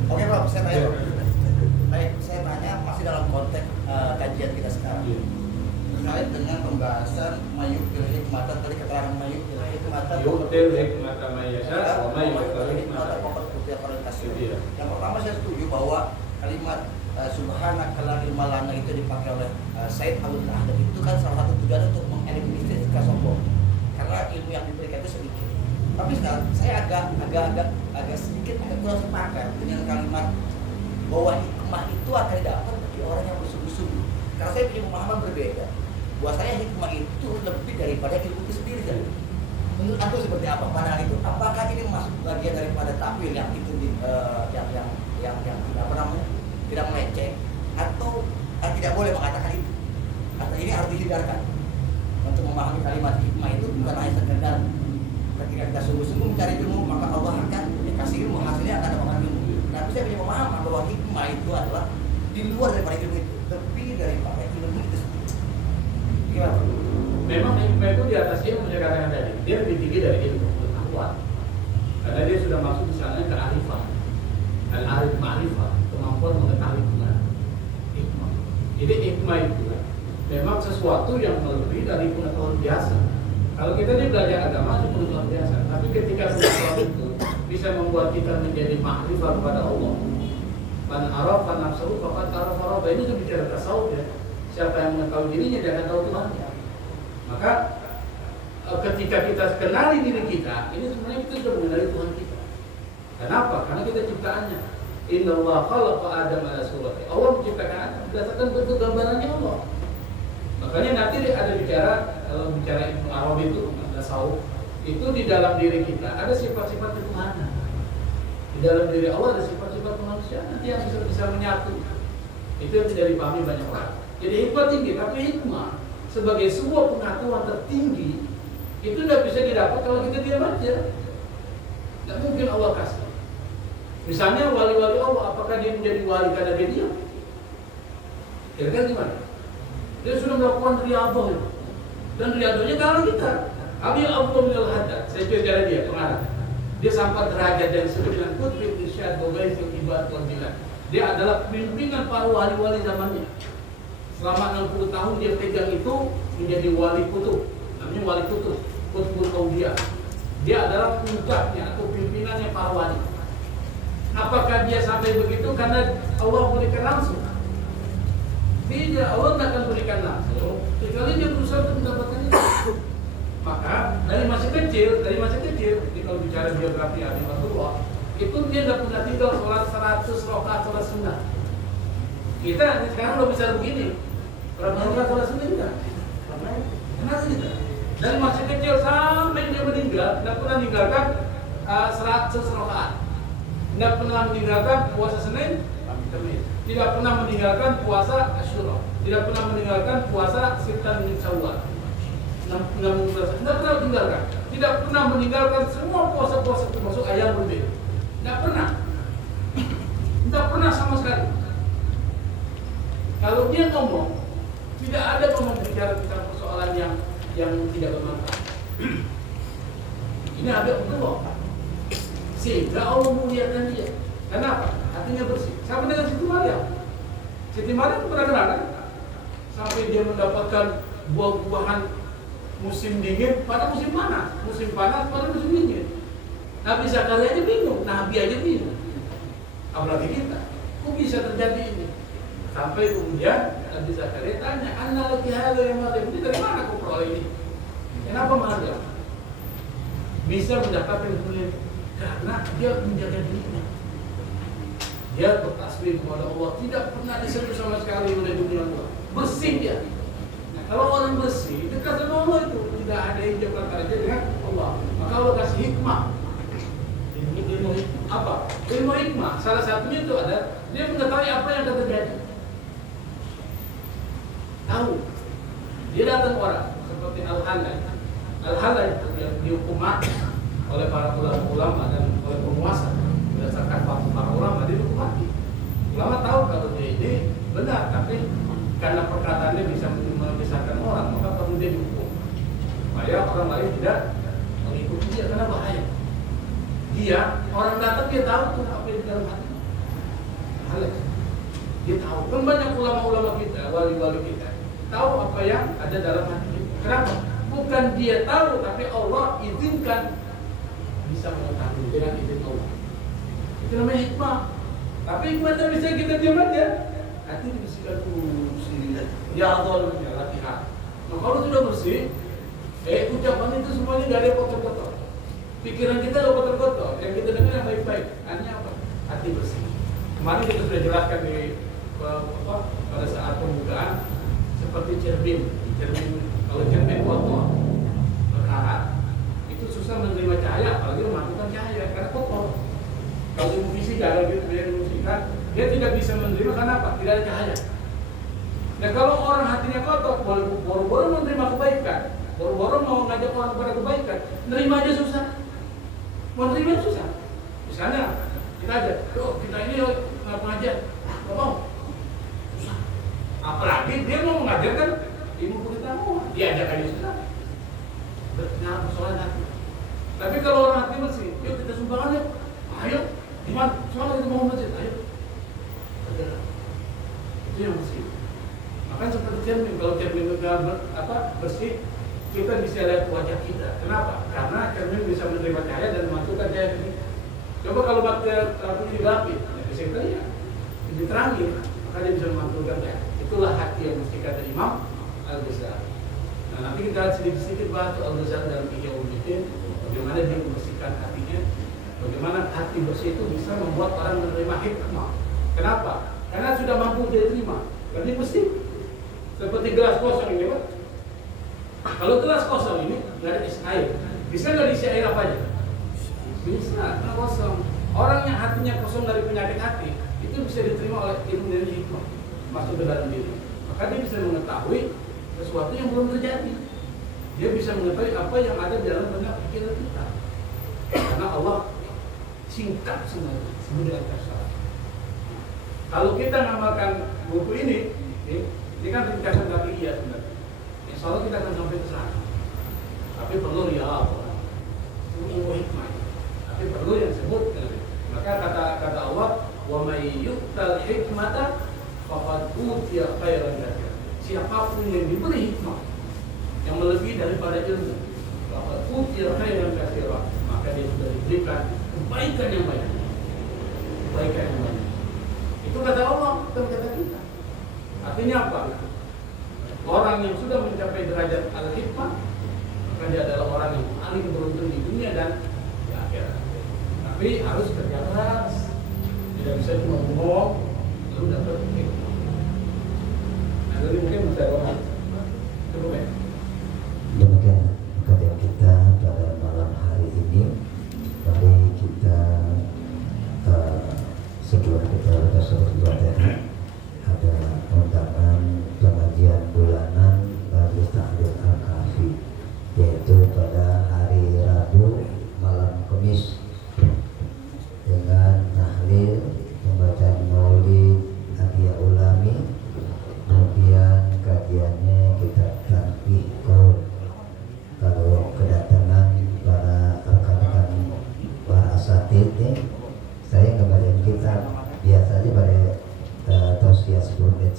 Oke Prof, saya tanya. Baik, saya tanya masih dalam konteks kajian kita sekarang. Terkait dengan pembahasan mayukil hikmatan, tadi keterangan mayukil hikmatan. Yuktil hikmatan mayyasha wa mayyuktil hikmatan. Yang pertama saya setuju bahwa kalimat subhanaka la ilma lana itu dipakai oleh Said Abdul Ahad itu kan salah satu tujuan untuk mengeliminasi sikap sombong. Karena ilmu yang diberikan itu sedikit. Tapi sekarang saya agak sedikit kurang sepakat dengan kalimat bahwa hikmah itu akan didapat bagi orang yang bersungguh-sungguh. Karena saya punya pemahaman berbeda. Buat saya hikmah itu lebih daripada ilmu itu sendiri kan. Menurut aku seperti apa pandangan itu? Apakah ini masuk bagian daripada takwil yang itu yang apa namanya tidak melenceng atau tidak boleh mengatakan itu? Atau ini harus dihindarkan? Untuk memahami kalimat hikmah itu bukan hanya sekedar ketika kita sungguh-sungguh mencari ilmu maka Allah akan dikasih ilmu, hasilnya akan dapatkan ilmu. Tapi saya punya pemahaman bahwa hikmah itu adalah di luar daripada ilmu itu, lebih daripada ilmu itu sendiri. Gimana? Memang hikmah itu di atas ilmu saya katakan tadi, dia lebih tinggi dari ilmu pengetahuan. Karena dia sudah masuk di sana ke arifah, al-arif ma'rifah, kemampuan mengetahui benar. Hikmah. Jadi hikmah itu memang sesuatu yang melebihi dari pengetahuan biasa. Kalau kita ini belajar agama itu pengetahuan biasa, tapi ketika pengetahuan itu bisa membuat kita menjadi ma'rifah kepada Allah. Man arafa nafsahu faqad arafa rabbah. Ini sudah bicara tasawuf ya. Siapa yang mengetahui dirinya dia akan tahu Tuhannya. Maka ketika kita kenali diri kita, ini sebenarnya kita sudah mengenali Tuhan kita. Kenapa? Karena kita ciptaannya. Inna Allah khalaqa Adam ala surati. Allah menciptakan Adam berdasarkan bentuk gambarannya Allah. Makanya nanti ada bicara, kalau bicara ilmu Arab itu, tasawuf, itu di dalam diri kita ada sifat-sifat ketuhanan. Di dalam diri Allah ada sifat-sifat manusia nanti yang bisa menyatu. Itu yang tidak dipahami banyak orang. Jadi hikmah tinggi, tapi hikmah sebagai sebuah pengetahuan tertinggi itu tidak bisa didapat kalau kita diam aja. Tidak mungkin Allah kasih. Misalnya wali-wali Allah, apakah dia menjadi wali karena dia diam? Kira-kira gimana? Dia sudah melakukan riyadhah dan riyadhahnya kalau kita Abi Abdul Haddad, saya cerita dia pengarang. Dia sampai derajat yang sembilan kutub irsyad bogaitul ibad wal bilad. Dia adalah pimpinan para wali-wali zamannya. Selama 60 tahun dia pegang itu menjadi wali kutub. Namanya wali kutub, kutubul auliya. Dia adalah puncaknya atau pimpinannya para wali. Apakah dia sampai begitu karena Allah berikan langsung? Tidak, Allah tidak akan berikan langsung kecuali dia berusaha untuk mendapatkan itu. Maka dari masih kecil, jadi kalau bicara biografi Abi Abdullah, itu dia tidak pernah tinggal sholat 100 rakaat sholat sunnah. Kita sekarang udah bisa begini, berapa rakaat sholat sunnah kita? Kenapa kita? Dari masih kecil sampai dia meninggal, tidak pernah meninggalkan 100 rakaat. Tidak pernah meninggalkan puasa Senin, tidak pernah meninggalkan puasa Asyura, tidak pernah meninggalkan puasa Sitan min Syawal. Tidak pernah meninggalkan semua puasa-puasa termasuk ayam berbeda. Tidak pernah sama sekali. Kalau dia ngomong, tidak ada ngomong bicara tentang persoalan yang tidak bermanfaat. Ini ada untuk sehingga Allah muliakan dia. Kenapa? Hatinya bersih. Sama dengan Siti Maryam. Siti Maryam pernah kenal kan? Sampai dia mendapatkan buah-buahan musim dingin pada musim panas, musim panas pada musim dingin. Nabi Zakaria aja bingung, Nabi aja bingung. Apalagi kita, kok bisa terjadi ini? Sampai kemudian Nabi Zakaria tanya, "Anna laki hadza ya Maryam? Ini dari mana kau peroleh ini? Kenapa Maryam bisa mendapatkan kemuliaan? Karena dia menjaga dirinya. Dia bertasbih kepada Allah, tidak pernah disentuh sama sekali oleh dunia luar. Bersih dia. Nah, kalau orang bersih, dekat sama Allah itu tidak ada yang jauh antara dia dengan Allah. Maka Allah kasih hikmah. Ilmu apa? Ilmu hikmah. Salah satunya itu ada dia mengetahui apa yang akan terjadi. Tahu. Dia datang orang seperti Al-Halay. Al-Halay itu yang dihukum mati oleh para ulama dan oleh penguasa berdasarkan fatwa para ulama, dia dihukum mati. Ulama tahu kalau dia ini benar, tapi karena perkataannya bisa menyesatkan orang, maka perlu dia dihukum supaya orang lain tidak mengikuti dia karena bahaya. Dia orang datang dia tahu tuh apa yang di dalam hati. Halay. Dia tahu. Kan banyak ulama-ulama kita, wali-wali kita tahu apa yang ada dalam hati kita. Kenapa? Bukan dia tahu, tapi Allah izinkan bisa mengetahui dengan izin Allah. Itu namanya hikmah. Tapi hikmahnya bisa kita diam aja. Hati dibersihkan sini. Ya Allah, ya latihan. Nah kalau sudah bersih, ucapan itu semuanya nggak ada kotor-kotor. Pikiran kita ada kotor-kotor. Yang kita dengar yang baik-baik. Artinya apa? Hati bersih. Kemarin kita sudah jelaskan di pada saat pembukaan seperti cermin. Kalau cermin kotor berkarat, itu susah menerima cahaya, apalagi mematikan cahaya karena kotor. Kalau ilmu fisika, kalau gitu dia ilmu dia tidak bisa menerima karena apa? Tidak ada cahaya. Nah kalau orang hatinya kotor, boro-boro menerima kebaikan, boro-boro mau ngajak orang kepada kebaikan, nerima aja susah. Mau nerima susah. Misalnya kita aja, kita ini pengajar, nggak mau. Susah. Apalagi dia mau mengajarkan ilmu pengetahuan, dia ajak aja susah. Nah, persoalan hati. Tapi kalau orang hati bersih, yuk kita sumbangan yuk. Ayo, gimana? Soalnya kita mau masjid, ayo. Bergerak. Itu yang bersih. Makanya seperti cermin, kalau cermin bersih, kita bisa lihat wajah kita. Kenapa? Karena cermin bisa menerima cahaya dan memasukkan cahaya ke kita. Coba kalau batu dilapis, ya bisa kita lihat, diterangi, maka dia bisa memasukkan cahaya. Itulah hati yang mesti kata Imam Al-Ghazali. Nah, nanti kita sedikit-sedikit bahas Al-Ghazali dalam Ihya Ulumuddin, bagaimana dia membersihkan hatinya, bagaimana hati bersih itu bisa membuat orang menerima hikmah. Kenapa? Karena sudah mampu dia terima. Berarti bersih. Seperti gelas kosong ini, Pak. Kalau gelas kosong ini nggak ada isi air, bisa nggak diisi air apa aja? Bisa, karena kosong. Orang yang hatinya kosong dari penyakit hati itu bisa diterima oleh ilmu dan hikmah masuk ke dalam diri. Maka dia bisa mengetahui sesuatu yang belum terjadi. Dia bisa mengetahui apa yang ada di dalam benak pikiran kita. Karena Allah singkat semuanya, semuanya terserah. Kalau kita ngamalkan buku ini kan ringkasan kaki iya sebenarnya. Insya Allah kita akan sampai ke sana. Tapi perlu riyadhah, ilmu hikmah. Tapi perlu yang disebut. Maka kata Allah, wa may yu'tal hikmata faqad utiya khairan katsiran. Siapapun yang diberi hikmah yang melebihi daripada ilmu, faqad utiya khairan katsiran, maka dia sudah diberikan kebaikan yang banyak. Kebaikan yang banyak. Itu kata Allah, bukan kata kita. Artinya apa? Orang yang sudah mencapai derajat al-hikmah, maka dia adalah orang yang paling beruntung di dunia dan di akhirat. Tapi harus kerja keras. Tidak bisa cuma ngomong lalu dapat hikmah. Nah, jadi mungkin bisa orang cukup ya. Demikian kajian kita pada malam hari ini. Mari kita sebelum kita baca surat Al-Fatihah, ada undangan pengajian bulanan Majelis Taklim Al-Kahfi, yaitu pada hari Rabu malam Kamis dengan tahlil, pembacaan maulid, hadiah ulami, kemudian kajiannya kita tanbih qaul. Kalau kedatangan para rekan-rekan para asatid saya ngebacain kitab biasa aja pada tausiah 10 menit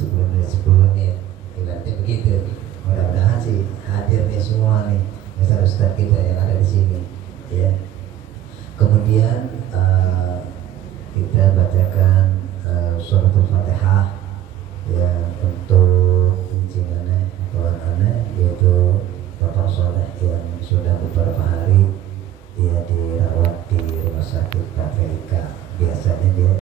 ibaratnya begitu. Mudah-mudahan sih hadir nih semua nih ustaz kita yang ada di sini ya. Kemudian kita bacakan surat Al-Fatihah ya. Soleh yang sudah beberapa hari dia dirawat di rumah sakit PPIK. Biasanya dia